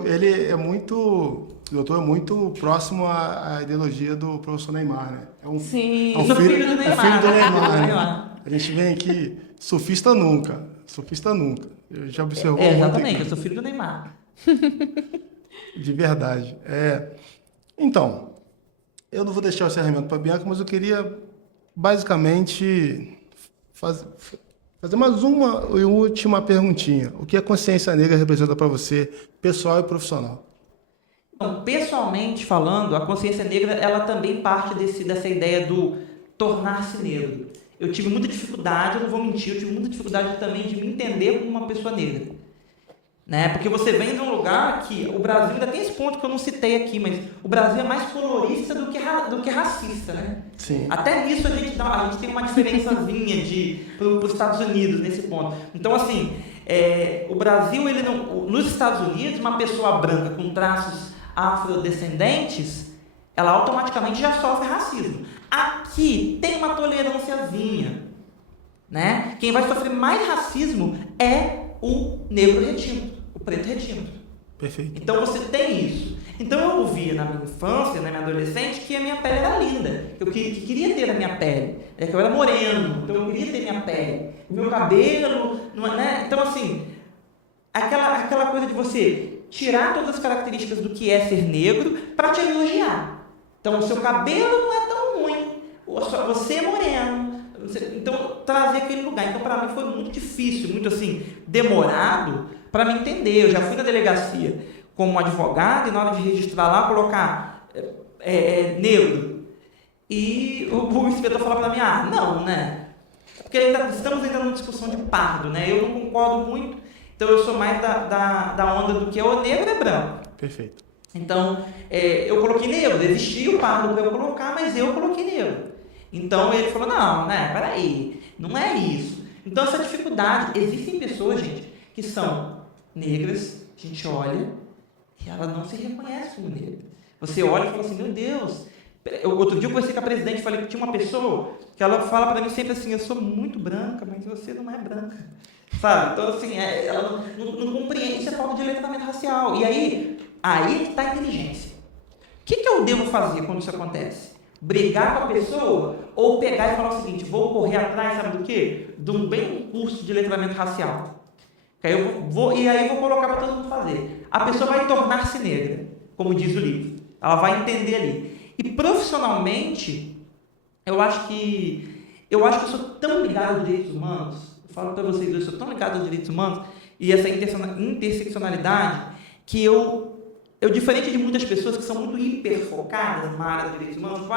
Ele é muito... O doutor é muito próximo à ideologia do professor Neymar, né? Sim. É um filho do Neymar, né? A gente vem aqui, sofista nunca. Eu já observou muito. Exatamente, eu sou filho do Neymar. De verdade. Então... Eu não vou deixar o encerramento para a Bianca, mas eu queria, basicamente, fazer mais uma e última perguntinha. O que a consciência negra representa para você, pessoal e profissional? Então, pessoalmente falando, a consciência negra, ela também parte dessa ideia do tornar-se negro. Eu tive muita dificuldade, eu não vou mentir, eu tive muita dificuldade também de me entender como uma pessoa negra. né? Porque você vem de um lugar que o Brasil ainda tem esse ponto que eu não citei aqui, mas o Brasil é mais colorista do que racista, né? Sim. Até nisso a gente tem uma diferençazinha para os Estados Unidos nesse ponto. Então, assim, o Brasil, ele não, nos Estados Unidos, uma pessoa branca com traços afrodescendentes, ela automaticamente já sofre racismo. Aqui tem uma tolerânciazinha, né? Quem vai sofrer mais racismo é o negro retinto, o preto retinto. Perfeito. Então você tem isso. Então eu ouvia na minha infância, na minha adolescente, que a minha pele era linda, que eu queria ter a minha pele, que eu era moreno, então eu queria ter minha pele, o meu cabelo, né? Então assim, aquela coisa de você tirar todas as características do que é ser negro para te elogiar. Então o seu cabelo não é tão ruim, você é moreno, então trazer aquele lugar. Então para mim foi muito difícil, muito assim, demorado para me entender. Eu já fui na delegacia como advogado e na hora de registrar lá, colocar negro. E o inspetor falou para mim, não, né? Porque estamos ainda numa discussão de pardo, né? Eu não concordo muito, então eu sou mais da onda do que o negro é branco. Perfeito. Então, eu coloquei negro, existia o pardo para eu colocar, mas eu coloquei negro. Então ele falou, não, né, peraí, não é isso. Então essa dificuldade, existem pessoas, gente, que são negras, a gente olha e ela não se reconhece como negra. Você olha e fala assim, meu Deus. Outro dia eu conversei com a presidente e falei que tinha uma pessoa que ela fala para mim sempre assim, eu sou muito branca, mas você não é branca. Sabe? Então assim, ela não compreende essa falta de letramento racial. E aí que está a inteligência. O que eu devo fazer quando isso acontece? Brigar com a pessoa ou pegar e falar o seguinte, vou correr atrás, sabe do quê? De um curso de letramento racial. Aí eu vou colocar para todo mundo fazer. A pessoa vai tornar-se negra, como diz o livro. Ela vai entender ali. E profissionalmente, eu acho que eu sou tão ligado aos direitos humanos, eu falo para vocês, eu sou tão ligado aos direitos humanos e essa interseccionalidade que eu diferente de muitas pessoas que são muito hiperfocadas na área dos direitos humanos,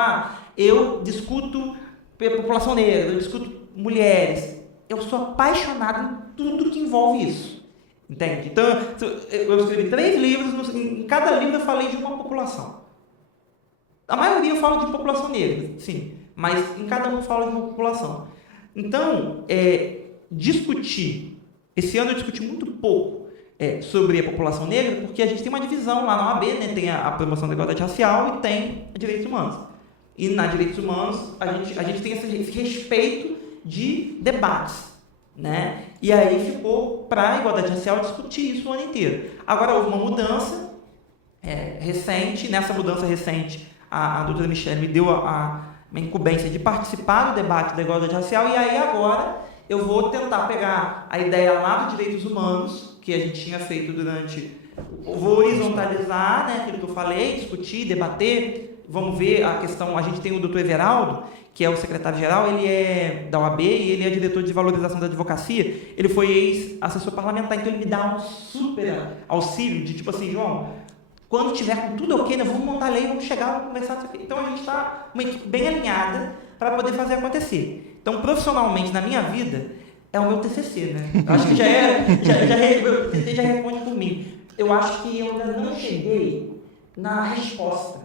eu discuto população negra, eu discuto mulheres, eu sou apaixonado em tudo que envolve isso, entende? Então, eu escrevi 3 livros, em cada livro eu falei de uma população. A maioria eu falo de população negra, sim, mas em cada um eu falo de uma população. Então, discutir, esse ano eu discuti muito pouco sobre a população negra, porque a gente tem uma divisão lá na OAB, né? Tem a promoção da igualdade racial e tem a direitos humanos. E na direitos humanos a gente tem esse respeito de debates, né? E aí ficou para a igualdade racial discutir isso o ano inteiro. Agora houve uma mudança recente, nessa mudança recente a doutora Michele me deu a incumbência de participar do debate da igualdade racial, e aí agora eu vou tentar pegar a ideia lá dos direitos humanos, que a gente tinha feito vou horizontalizar, né, aquilo que eu falei, discutir, debater, vamos ver a questão, a gente tem o doutor Everaldo, que é o secretário-geral, ele é da OAB e ele é diretor de valorização da advocacia, ele foi ex-assessor parlamentar, então ele me dá um super auxílio de tipo assim, João, quando tiver com tudo ok, nós vamos montar a lei, vamos chegar, vamos conversar isso aqui. Então a gente está uma equipe bem alinhada para poder fazer acontecer. Então, profissionalmente, na minha vida, é o meu TCC, né? Eu acho que meu TCC já responde por mim. Eu acho que eu ainda não cheguei na resposta.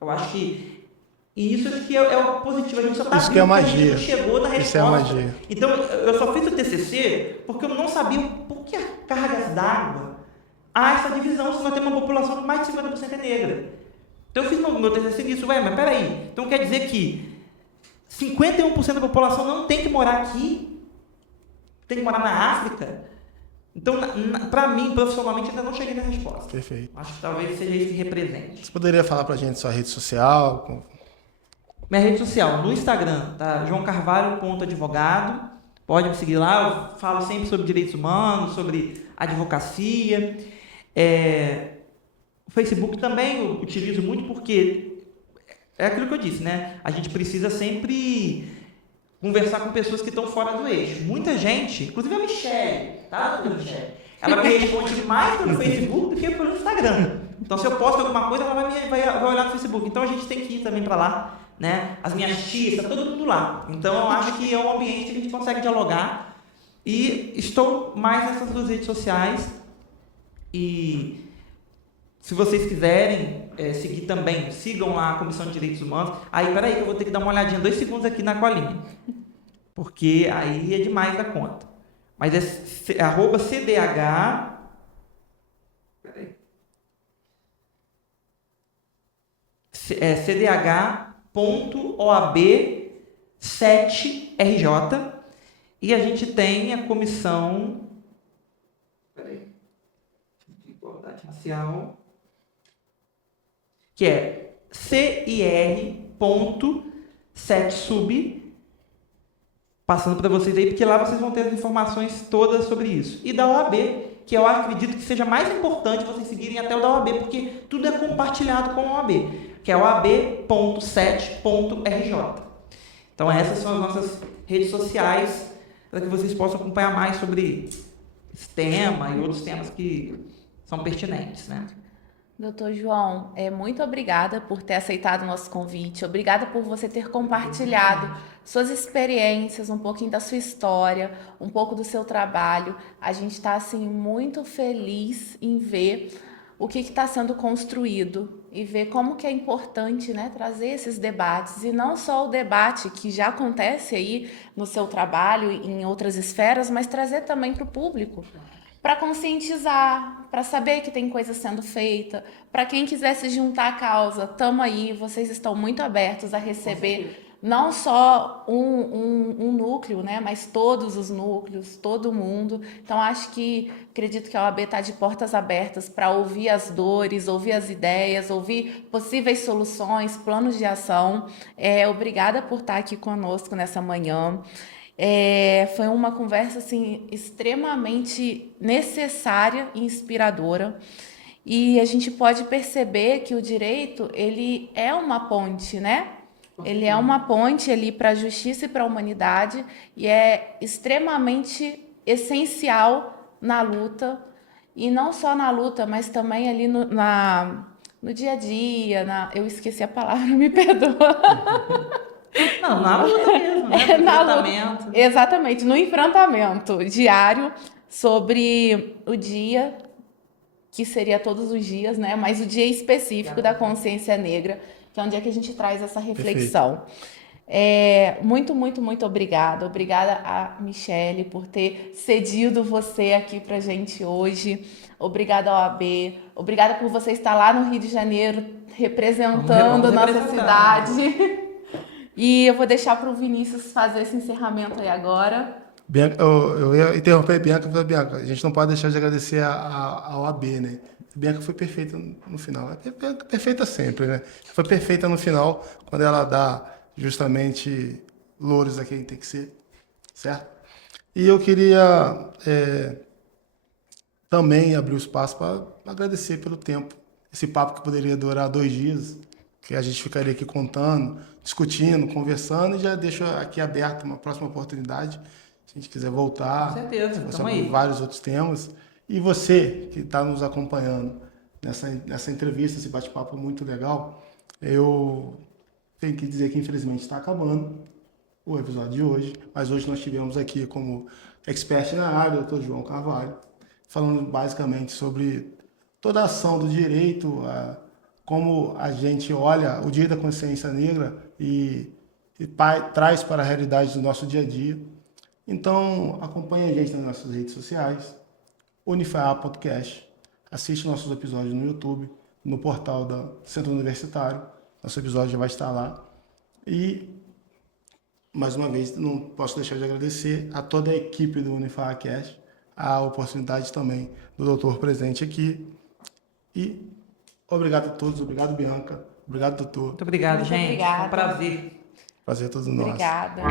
Eu acho que... E isso aqui é o positivo. A gente só está isso que é magia. Não chegou na resposta. Isso é magia. Então, eu só fiz o TCC porque eu não sabia por que cargas d'água há essa divisão se nós temos uma população que mais de 50% é negra. Então, eu fiz meu TCC nisso. Mas peraí. Então, quer dizer que 51% da população não tem que morar aqui? Tem que morar na África? Então, para mim, profissionalmente, ainda não cheguei na resposta. Perfeito. Acho que talvez seja isso que represente. Você poderia falar para a gente sua rede social? Minha rede social, no Instagram, tá? joãocarvalho.advogado. Pode me seguir lá, eu falo sempre sobre direitos humanos, sobre advocacia. O Facebook também eu utilizo muito porque é aquilo que eu disse, né? A gente precisa sempre conversar com pessoas que estão fora do eixo. Muita gente, inclusive a Michele, tá, doutora Michele? Ela me responde mais pelo Facebook do que pelo Instagram. Então, se eu posto alguma coisa, ela vai olhar no Facebook. Então, a gente tem que ir também para lá, né? As minhas tias, tá todo mundo lá. Então, eu acho que é um ambiente que a gente consegue dialogar. E estou mais nessas 2 redes sociais. E se vocês quiserem seguir também, sigam lá a Comissão de Direitos Humanos. Aí, peraí, que eu vou ter que dar uma olhadinha 2 segundos aqui na colinha. Porque aí é demais da conta. Mas é arroba CDH. Peraí. CDH.OAB7RJ. E a gente tem a comissão. Peraí. Igualdade racial. Que é CIR.7sub. Passando para vocês aí, porque lá vocês vão ter as informações todas sobre isso. E da OAB, que eu acredito que seja mais importante vocês seguirem até o da OAB, porque tudo é compartilhado com a OAB, que é oab.7.rj. Então essas são as nossas redes sociais, para que vocês possam acompanhar mais sobre esse tema e outros temas que são pertinentes, né? Doutor João, muito obrigada por ter aceitado o nosso convite, obrigada por você ter compartilhado suas experiências, um pouquinho da sua história, um pouco do seu trabalho. A gente está assim, muito feliz em ver o que está sendo construído e ver como que é importante, né, trazer esses debates, e não só o debate que já acontece aí no seu trabalho e em outras esferas, mas trazer também para o público, para conscientizar, para saber que tem coisa sendo feita, para quem quiser se juntar à causa, estamos aí, vocês estão muito abertos a receber não só um núcleo, né, mas todos os núcleos, todo mundo. Então, acredito que a OAB está de portas abertas para ouvir as dores, ouvir as ideias, ouvir possíveis soluções, planos de ação. Obrigada por estar aqui conosco nessa manhã. Foi uma conversa assim, extremamente necessária e inspiradora. E a gente pode perceber que o direito, ele é uma ponte, né? Ele é uma ponte ali para a justiça e para a humanidade, e é extremamente essencial na luta, e não só na luta, mas também ali no dia a dia, eu esqueci a palavra, me perdoa. Não, na luta mesmo, né? No enfrentamento. Exatamente, no enfrentamento diário sobre o dia, que seria todos os dias, né? Mas o dia específico da consciência negra, que é onde é que a gente traz essa reflexão. Muito, muito, muito obrigada. Obrigada a Michele por ter cedido você aqui pra gente hoje. Obrigada ao OAB. Obrigada por você estar lá no Rio de Janeiro, representando a nossa cidade. E eu vou deixar para o Vinícius fazer esse encerramento aí agora. Bianca, eu ia interromper a Bianca, mas Bianca, a gente não pode deixar de agradecer a OAB, né? A Bianca foi perfeita no final. É perfeita sempre, né? Foi perfeita no final, quando ela dá justamente louros a quem tem que ser, certo? E eu queria também abrir o espaço para agradecer pelo tempo. Esse papo que poderia durar 2 dias, que a gente ficaria aqui contando, discutindo, conversando, e já deixo aqui aberto uma próxima oportunidade, se a gente quiser voltar. Com certeza, sobre vários outros temas. E você que está nos acompanhando nessa entrevista, esse bate-papo muito legal, eu tenho que dizer que infelizmente está acabando o episódio de hoje, mas hoje nós tivemos aqui como expert na área, o Dr. João Carvalho, falando basicamente sobre toda a ação do direito, como a gente olha o Dia da Consciência Negra e traz para a realidade do nosso dia a dia. Então, acompanhe a gente nas nossas redes sociais, unifaa.cast, assiste nossos episódios no YouTube, no portal do Centro Universitário, nosso episódio já vai estar lá. E, mais uma vez, não posso deixar de agradecer a toda a equipe do UniFaaCast, a oportunidade também do doutor presente aqui. E obrigado a todos, obrigado, Bianca, obrigado, doutor. Muito obrigado, Muito gente. obrigada. Foi um prazer. Prazer é todo nosso. Obrigada.